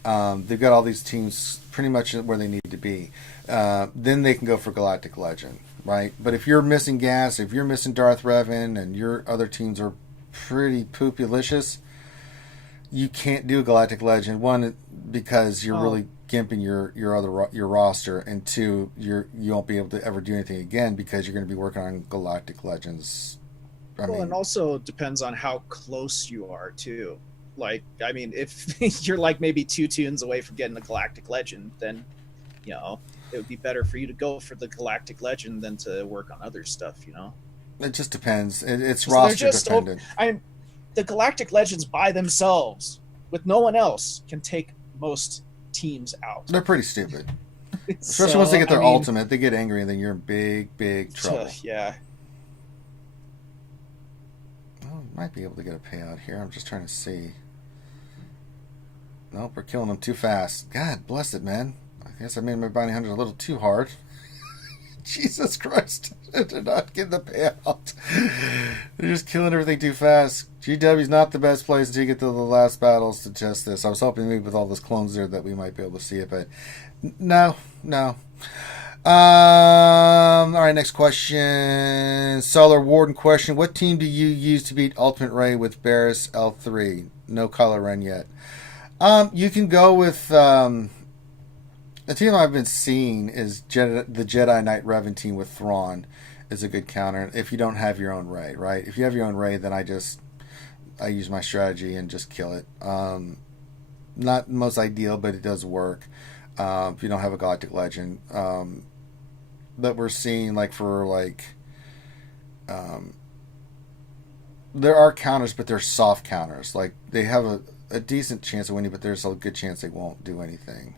They've got all these teams pretty much where they need to be. Then they can go for Galactic Legend, right? But if you're missing gas, if you're missing Darth Revan, and your other teams are pretty poopulicious, you can't do Galactic Legend. One, because you're really gimping your roster, and two, you won't be able to ever do anything again because you're going to be working on Galactic Legends. And also depends on how close you are too. Like, I mean, if you're like maybe 2 tunes away from getting a Galactic Legend, then, you know, it would be better for you to go for the Galactic Legend than to work on other stuff, you know? It just depends. It's roster dependent. The Galactic Legends by themselves, with no one else, can take most teams out. They're pretty stupid. Especially once they get their ultimate, they get angry, and then you're in big, big trouble. Yeah. Well, might be able to get a payout here. I'm just trying to see. Nope, we're killing them too fast. God bless it, man. I guess I made my bounty hunter a little too hard. Jesus Christ. They're not getting the payout. They're just killing everything too fast. GW's not the best place until you get to the last battles to test this. I was hoping maybe with all those clones there that we might be able to see it, but no. All right, next question. Solar Warden question. What team do you use to beat Ultimate Ray with Barris L3? No Kylo Ren yet. You can go with the team I've been seeing is the Jedi Knight Revan team with Thrawn is a good counter if you don't have your own Ray, right? If you have your own Ray, then I use my strategy and just kill it. Not the most ideal, but it does work. If you don't have a Galactic Legend, that we're seeing there are counters, but they're soft counters. Like they have a decent chance of winning, but there's a good chance they won't do anything.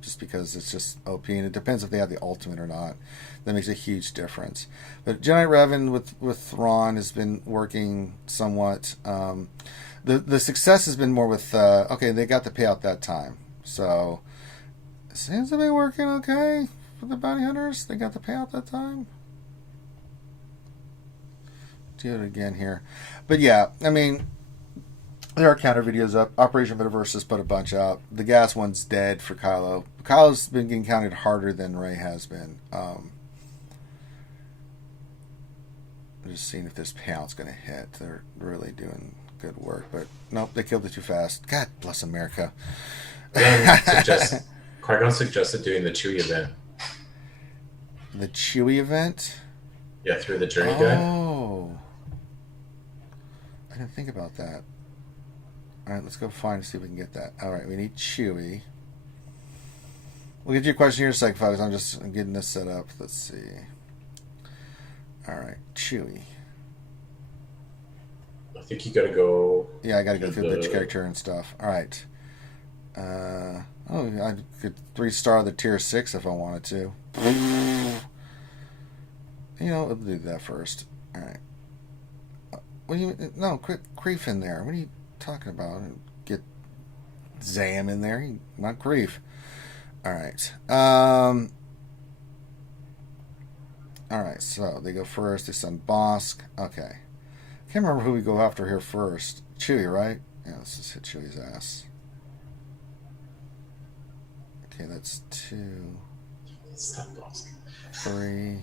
Just because it's just OP, and it depends if they have the ultimate or not. That makes a huge difference. But Jedi Revan with Thrawn has been working somewhat. The success has been more with they got the payout that time, so it seems to be working okay for the bounty hunters. They got the payout that time. Do it again here, but yeah, I mean. There are counter videos up. Operation Metaverse has put a bunch out. The gas one's dead for Kylo. Kylo's been getting counted harder than Rey has been. I'm just seeing if this payout's going to hit. They're really doing good work. But nope, they killed it too fast. God bless America. Qui-Gon suggested doing the Chewie event. The Chewie event? Yeah, through the journey guide. Oh. I didn't think about that. Alright, let's go find and see if we can get that. Alright, we need Chewie. We'll get to your question here in a second, folks. I'm getting this set up. Let's see. Alright, Chewie. I think you gotta go... Yeah, I gotta go through the character and stuff. Alright. I could 3-star the tier 6 if I wanted to. You know, we'll do that first. Alright. What do you no? Quit grief in there. What are you talking about? Get Zam in there. Not grief. All right. All right. So they go first. They send Bosk. Okay. Can't remember who we go after here first. Chewy, right? Yeah. Let's just hit Chewy's ass. Okay, that's 2, 3.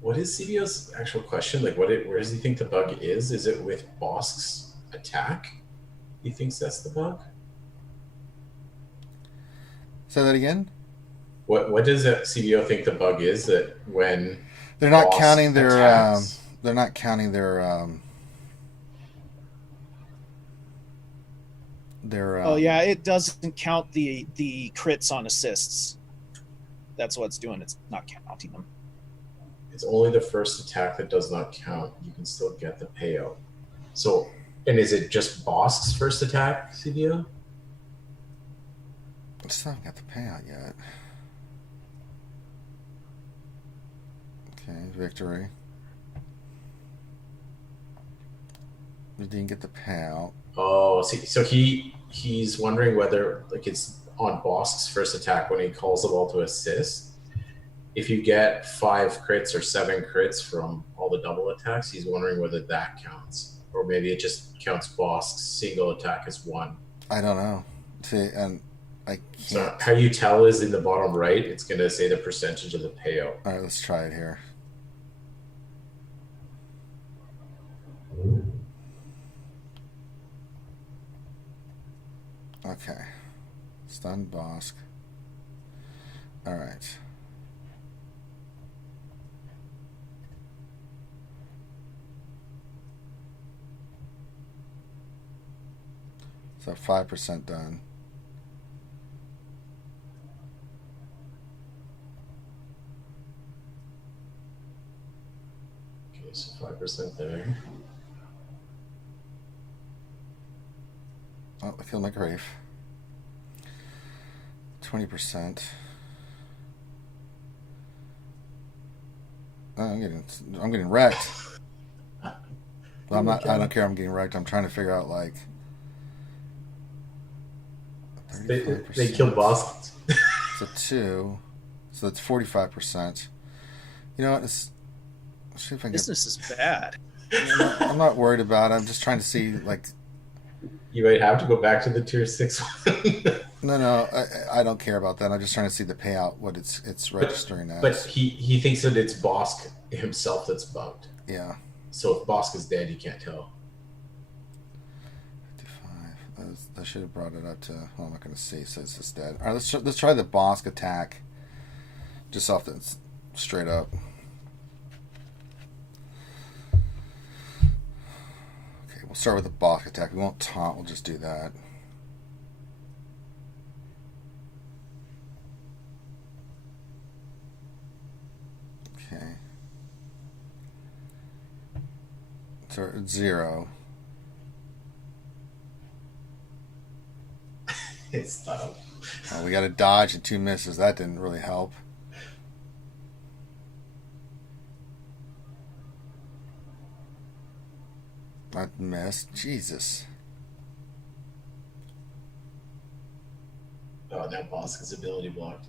What is CBO's actual question? Like, where does he think the bug is? Is it with Bosk's attack? He thinks that's the bug? Say that again? What does CBO think the bug is? That when they're not Bosk counting their attacks, they're not counting their Oh yeah, it doesn't count the crits on assists. That's what it's doing. It's not counting them. it's only the first attack that does not count. You can still get the payout. So, and is it just Bosk's first attack, CBO? I still haven't got the payout yet. Okay, victory. We didn't get the payout. Oh, see, so he's wondering whether like it's on Bosk's first attack when he calls the ball to assist. If you get 5 crits or 7 crits from all the double attacks, he's wondering whether that counts, or maybe it just counts Bosk's single attack as 1. I don't know. See, and I can't. So how you tell is in the bottom right. It's going to say the percentage of the payout. All right, let's try it here. Okay. Stun Bosk. All right. So 5% done. Okay, so 5% there. Oh, I killed my grave. 20%. Oh, I'm getting wrecked. Well, I'm not. I don't care. I'm getting wrecked. I'm trying to figure out like. They killed Bosk. So 2. So that's 45%. You know what? Let's see if I can. Business is bad. I'm not worried about it. I'm just trying to see like. You might have to go back to the tier 6 one. No, I don't care about that. I'm just trying to see the payout, what it's registering as. But he thinks that it's Bosk himself that's bugged. Yeah. So if Bosk is dead, you can't tell. 55. I should have brought it up to. Well, I'm not going to see. So it's just dead. All right, let's try the Bosk attack. Just off the straight up. Okay, we'll start with the Bosk attack. We won't taunt. We'll just do that. Okay. So it's 0. It's Well, we got a dodge and 2 misses. That didn't really help. I missed. Jesus. Oh, now Bosk is ability blocked.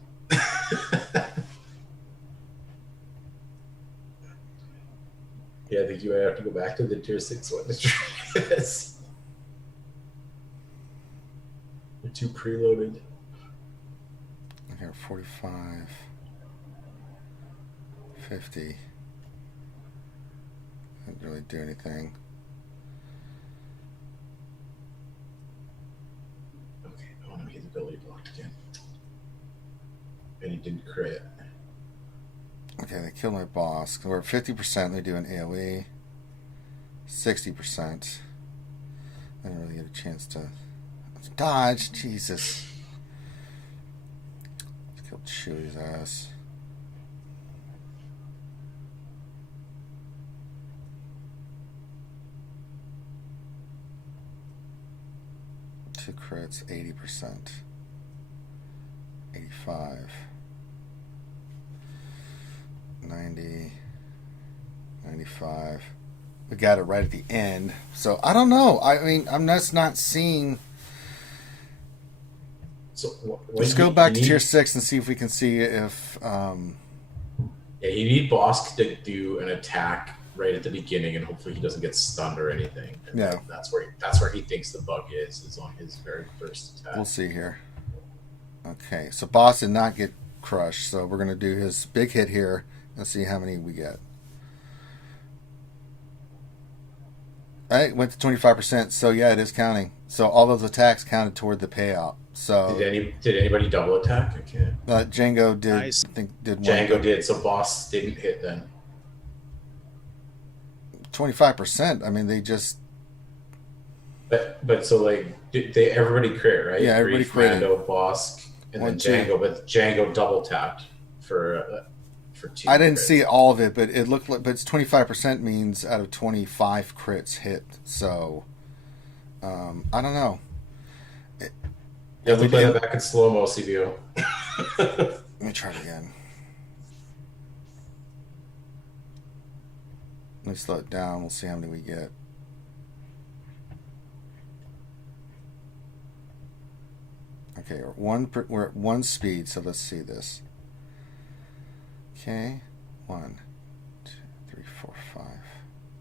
Yeah, I think you might have to go back to the tier 6 one to try this. You're too preloaded. Here, 45. 50. Didn't really do anything. Okay, oh no, he's ability blocked again. And he didn't crit. Okay, they killed my boss. We're at 50%. They do an AoE. 60%. I didn't really get a chance to dodge. Jesus. Killed Chewy's ass. Two crits, 80%. 85. 90, 95. We got it right at the end. So I don't know. I mean, I'm just not seeing. So Let's go back to tier 6 and see if we can see if. Yeah, you need Bosk to do an attack right at the beginning, and hopefully he doesn't get stunned or anything. And yeah, that's where he thinks the bug is on his very first attack. We'll see here. Okay, so Boss did not get crushed, so we're gonna do his big hit here and see how many we get. All right, went to 25%. So yeah, it is counting. So all those attacks counted toward the payout. So did anybody double attack? I can't. Django did. Nice. I think did one. Django did. So Boss didn't hit then. 25%. I mean, they just. But so like they everybody crit, right? Yeah, everybody crit. Mando, Bosk, and then Django. But Django double tapped for 2. I didn't see all of it, but it looked like. But it's 25% means out of 25 crits hit. So, I don't know. You have to play that back in slow mo, CBO. Let me try it again. Let me slow it down. We'll see how many we get. Okay, we're at 1 speed, so let's see this. Okay, 1, 2, 3, 4, 5.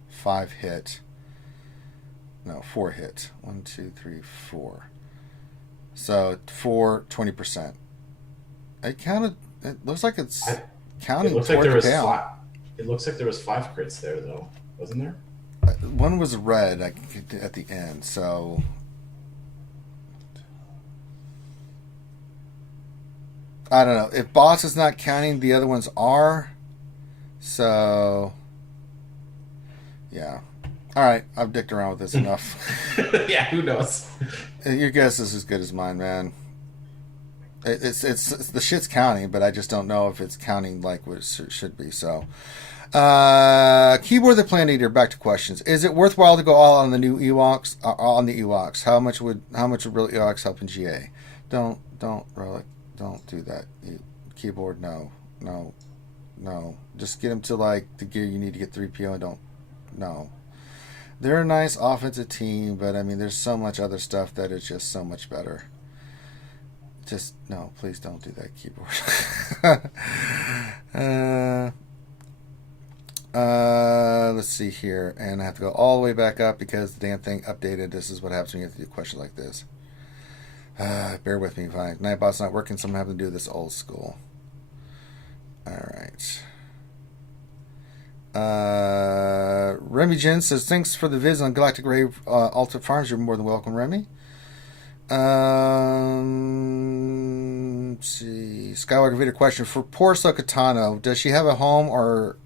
5 hit. No, 4 hit. 1, 2, 3, 4. So 4, 20%. It counted. It looks like it's counting. It looks like there was payout. 5. It looks like there was 5 crits there, though, wasn't there? One was red at the end, so. I don't know. If Boss is not counting, the other ones are. So. Yeah. All right. I've dicked around with this enough. Yeah, who knows? Your guess is as good as mine, man. It's the shit's counting, but I just don't know if it's counting like what it should be. So, Keyboard the Plant Eater. Back to questions. Is it worthwhile to go all on the new Ewoks? On the Ewoks, how much would real Ewoks help in GA? Don't Relic. Don't do that. Keyboard, no. Just get them to like the gear you need to get 3PO and don't. No. They're a nice offensive team, but I mean, there's so much other stuff that is just so much better. Just, no, please don't do that, Keyboard. Let's see here. And I have to go all the way back up because the damn thing updated. This is what happens when you have to do a question like this. Bear with me, fine. Nightbot's not working, so I'm having to do this old school. Alright. Remy Jen says, thanks for the vids on Galactic Rave Alta Farms. You're more than welcome, Remy. Let's see. Skywalker Vader question. For poor Sokatano, does she have a home or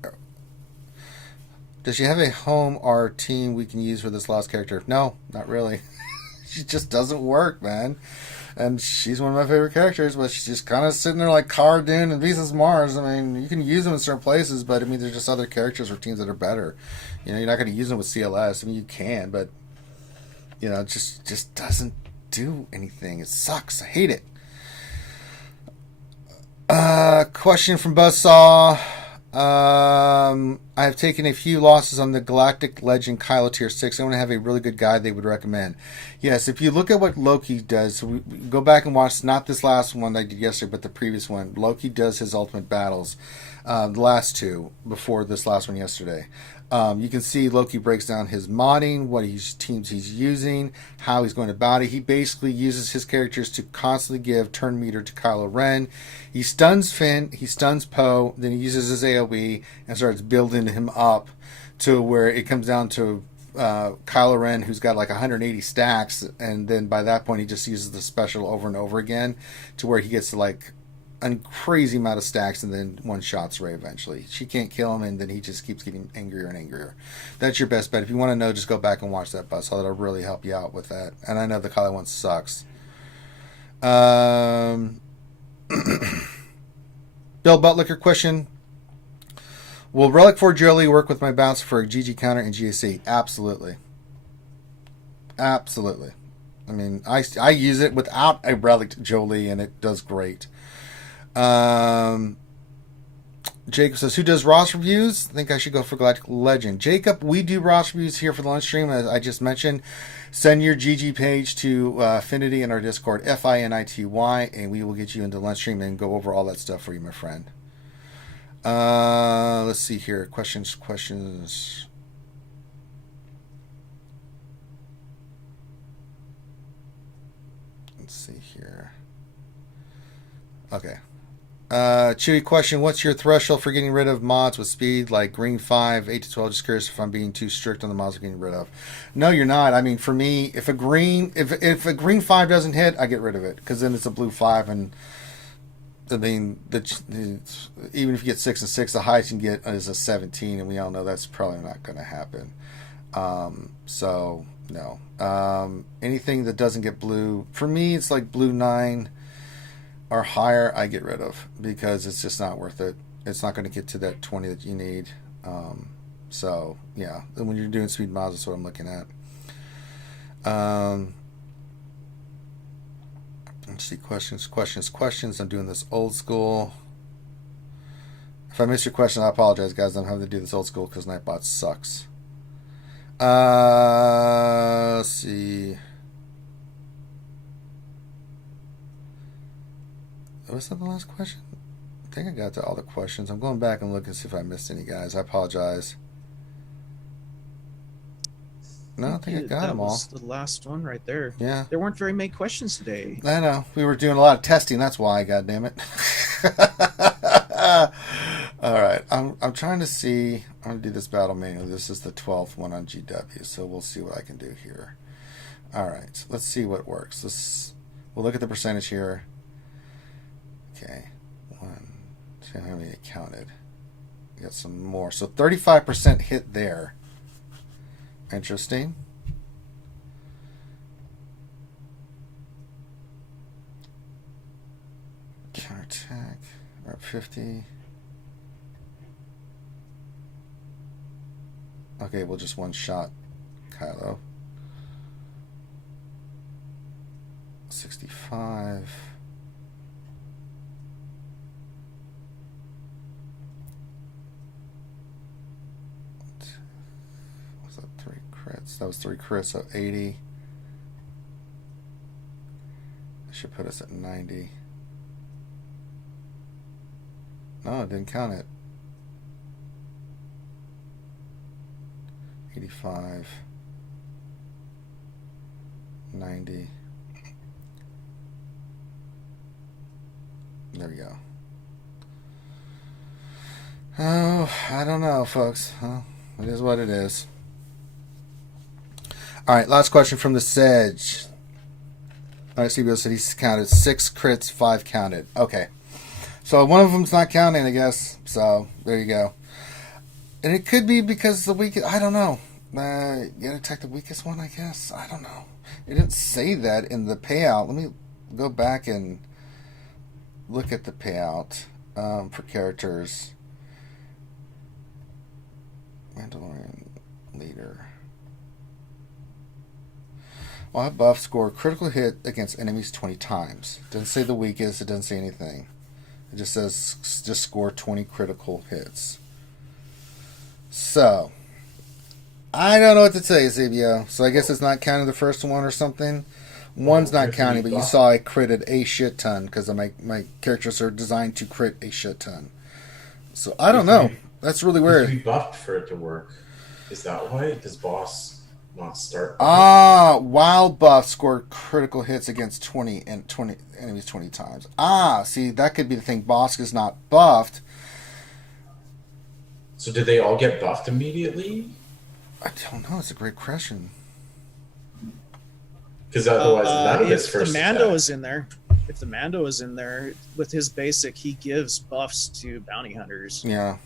team we can use for this lost character? No, not really. She just doesn't work, man. And she's one of my favorite characters, but she's just kind of sitting there like Cara Dune and Visas Mars. I mean, you can use them in certain places, but I mean, there's just other characters or teams that are better. You know, you're not going to use them with CLS. I mean, you can, but you know, it just doesn't do anything. It sucks. I hate it. Question from Buzzsaw. I have taken a few losses on the Galactic Legend Kylo Tier 6. I want to have a really good guide they would recommend. Yes, if you look at what Loki does, so we go back and watch, not this last one I did yesterday, but the previous one. Loki does his ultimate battles, the last two, before this last one yesterday. You can see Loki breaks down his modding, what teams he's using, how he's going about it. He basically uses his characters to constantly give turn meter to Kylo Ren. He stuns Finn, he stuns Poe, then he uses his AoE and starts building him up to where it comes down to Kylo Ren, who's got like 180 stacks, and then by that point he just uses the special over and over again to where he gets to like a crazy amount of stacks and then one-shots Rey eventually. She can't kill him, and then he just keeps getting angrier and angrier. That's your best bet. If you want to know, just go back and watch that bus. So that'll really help you out with that. And I know the Kylo one sucks. Bill Butlicker question. Will Relic 4 Jolie work with my bounce for a GG counter in GAC? Absolutely. Absolutely. I mean, I use it without a Relic Jolie, and it does great. Jacob says, who does Ross reviews? I think I should go for Galactic Legend. Jacob, we do Ross reviews here for the lunch stream, as I just mentioned. Send your GG page to Affinity in our Discord, FINITY, and we will get you into lunch stream and go over all that stuff for you, my friend. Let's see here. Questions. Let's see here. Okay. Chewy question, what's your threshold for getting rid of mods with speed like green 5, 8 to 12? Just curious if I'm being too strict on the mods I'm getting rid of. No, you're not. I mean, for me, if a green 5 doesn't hit, I get rid of it, because then it's a blue 5, and I mean, even if you get 6 and 6, the highest you can get is a 17, and we all know that's probably not going to happen. So no. Anything that doesn't get blue, for me, it's like blue 9 or higher, I get rid of, because it's just not worth it. It's not going to get to that 20 that you need. So yeah, and when you're doing speed mods, that's what I'm looking at. Let's see, questions. I'm doing this old school. If I missed your question, I apologize, guys. I'm having to do this old school because Nightbot sucks. Let's see. Was that the last question? I think I got to all the questions. I'm going back and looking to see if I missed any, guys. I apologize. No, I think I got them all. That was the last one right there. Yeah. There weren't very many questions today. I know. We were doing a lot of testing. That's why, God damn it. All right. I'm trying to see. I'm going to do this battle manually. This is the 12th one on GW, so we'll see what I can do here. All right. Let's see what works. We'll look at the percentage here. Okay, 1, 2, how many counted? We got some more. So 35% hit there. Interesting. Counterattack. We're at 50. Okay, we'll just one shot Kylo. 65. That was 3 crits, so 80. That should put us at 90. No, it didn't count it. 85. 90. There we go. Oh, I don't know, folks. Well, it is what it is. All right, last question from the Sedge. All right, CBO said he's counted 6 crits, 5 counted. Okay. So one of them's not counting, I guess. So there you go. And it could be because the weakest, I don't know. You gotta attack the weakest one, I guess. I don't know. It didn't say that in the payout. Let me go back and look at the payout for characters. Mandalorian leader. While buff, score critical hit against enemies 20 times. It doesn't say the weakest. It doesn't say anything. It just says just score 20 critical hits. So, I don't know what to tell you, CBO. So I guess it's not counting the first one or something. One's not counting, but you saw I critted a shit ton because my characters are designed to crit a shit ton. So I don't know. That's really weird. You buffed for it to work. Is that why? Does boss not start? While buff scored critical hits against 20 enemies 20 times. See, that could be the thing. Boss is not buffed. So did they all get buffed immediately? I don't know. It's a great question. Because otherwise, none of his if first the Mando attack. is in there, if the Mando is in there with his basic, he gives buffs to bounty hunters. Yeah.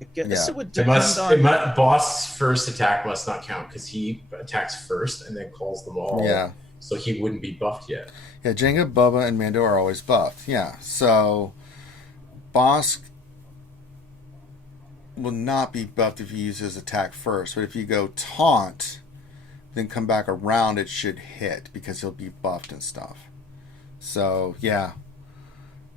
I guess it would It depend on. boss first attack must not count because he attacks first and then calls them all. Yeah. So he wouldn't be buffed yet. Yeah, Jango, Bubba, and Mando are always buffed. Yeah. So, boss will not be buffed if you use his attack first. But if you go taunt, then come back around, it should hit because he'll be buffed and stuff. So, yeah.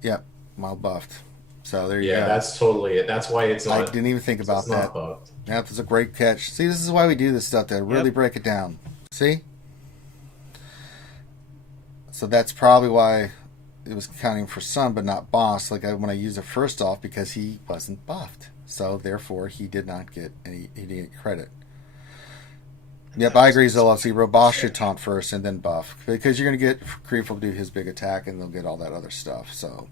Yep, mild buffed. So there you Yeah, go. that's totally it. That's why it's I not. didn't even think about It's that. not bugged. Yep, that's a great catch. See, this is why we do this stuff to really break it down. See? So that's probably why it was counting for some, but not boss. Like when I used it first off, because he wasn't buffed, so therefore he did not get any. He didn't get credit. Yep, I agree, Zilla. See, boss should taunt first and then buff, because you're going to get Creep will do his big attack and they'll get all that other stuff. So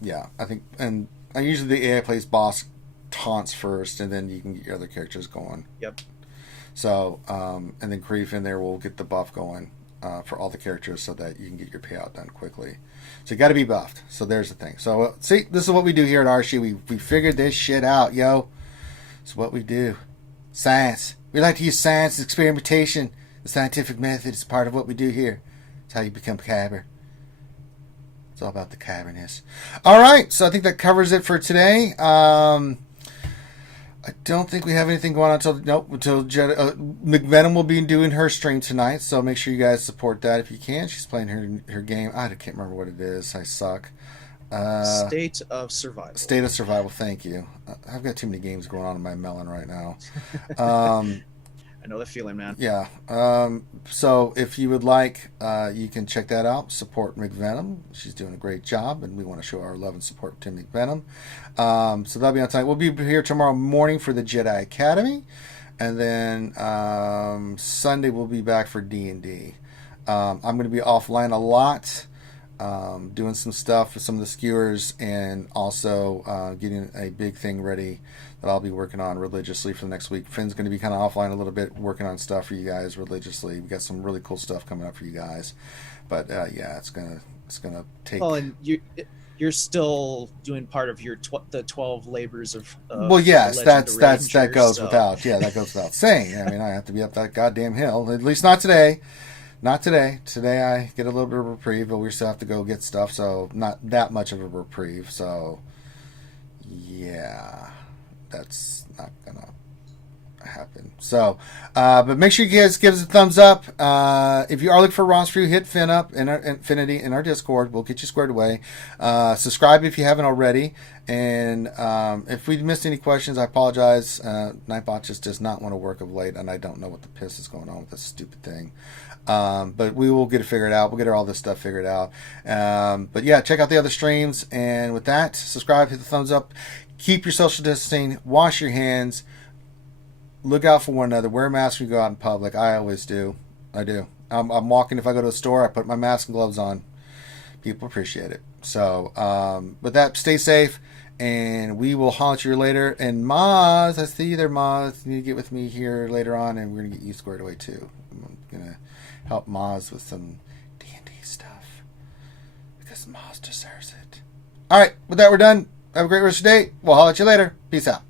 yeah, I think, and usually the AI plays boss taunts first, and then you can get your other characters going. Yep. So and then Creep in there will get the buff going. For all the characters, so that you can get your payout done quickly. So you got to be buffed. So there's the thing. So see, this is what we do here at RSG. We figured this shit out, yo. It's what we do. Science. We like to use science, experimentation. The scientific method is part of what we do here. It's how you become Cabber. It's all about the Cabberness. All right, so I think that covers it for today. I don't think we have anything going on until McVenom will be doing her stream tonight, so make sure you guys support that if you can. She's playing her game. I can't remember what it is. I suck. State of Survival. State of Survival. Thank you. I've got too many games going on in my melon right now. I know the feeling, man. Yeah. So if you would like, you can check that out. Support McVenom. She's doing a great job, and we want to show our love and support to McVenom. So that'll be on tonight. We'll be here tomorrow morning for the Jedi Academy, and then Sunday we'll be back for D&D. I'm going to be offline a lot, doing some stuff with some of the skewers, and also getting a big thing ready that I'll be working on religiously for the next week. Finn's going to be kind of offline a little bit, working on stuff for you guys religiously. We got some really cool stuff coming up for you guys, but yeah, it's gonna take. Well, and you're still doing part of your the 12 labors of. Well, yes, that goes so. without. Yeah, that goes without saying. I mean, I have to be up that goddamn hill. At least not today. Not today. Today I get a little bit of a reprieve, but we still have to go get stuff, so not that much of a reprieve. So yeah, that's not gonna happen. So, but make sure you guys give us a thumbs up. If you are looking for a roster, hit Finn up in our Infinity in our Discord. We'll get you squared away. Subscribe if you haven't already. And if we missed any questions, I apologize. Nightbot just does not want to work of late, and I don't know what the piss is going on with this stupid thing. But we will get it figured out. We'll get all this stuff figured out. But yeah, check out the other streams. And with that, subscribe, hit the thumbs up. Keep your social distancing. Wash your hands. Look out for one another. Wear a mask when you go out in public. I always do. I do. I'm walking. If I go to a store, I put my mask and gloves on. People appreciate it. So, with that, stay safe. And we will holler at you later. And Maz, I see you there, Maz. You need to get with me here later on, and we're going to get you squared away too. I'm going to help Maz with some D&D stuff, because Maz deserves it. All right, with that, we're done. Have a great rest of your day. We'll holler at you later. Peace out.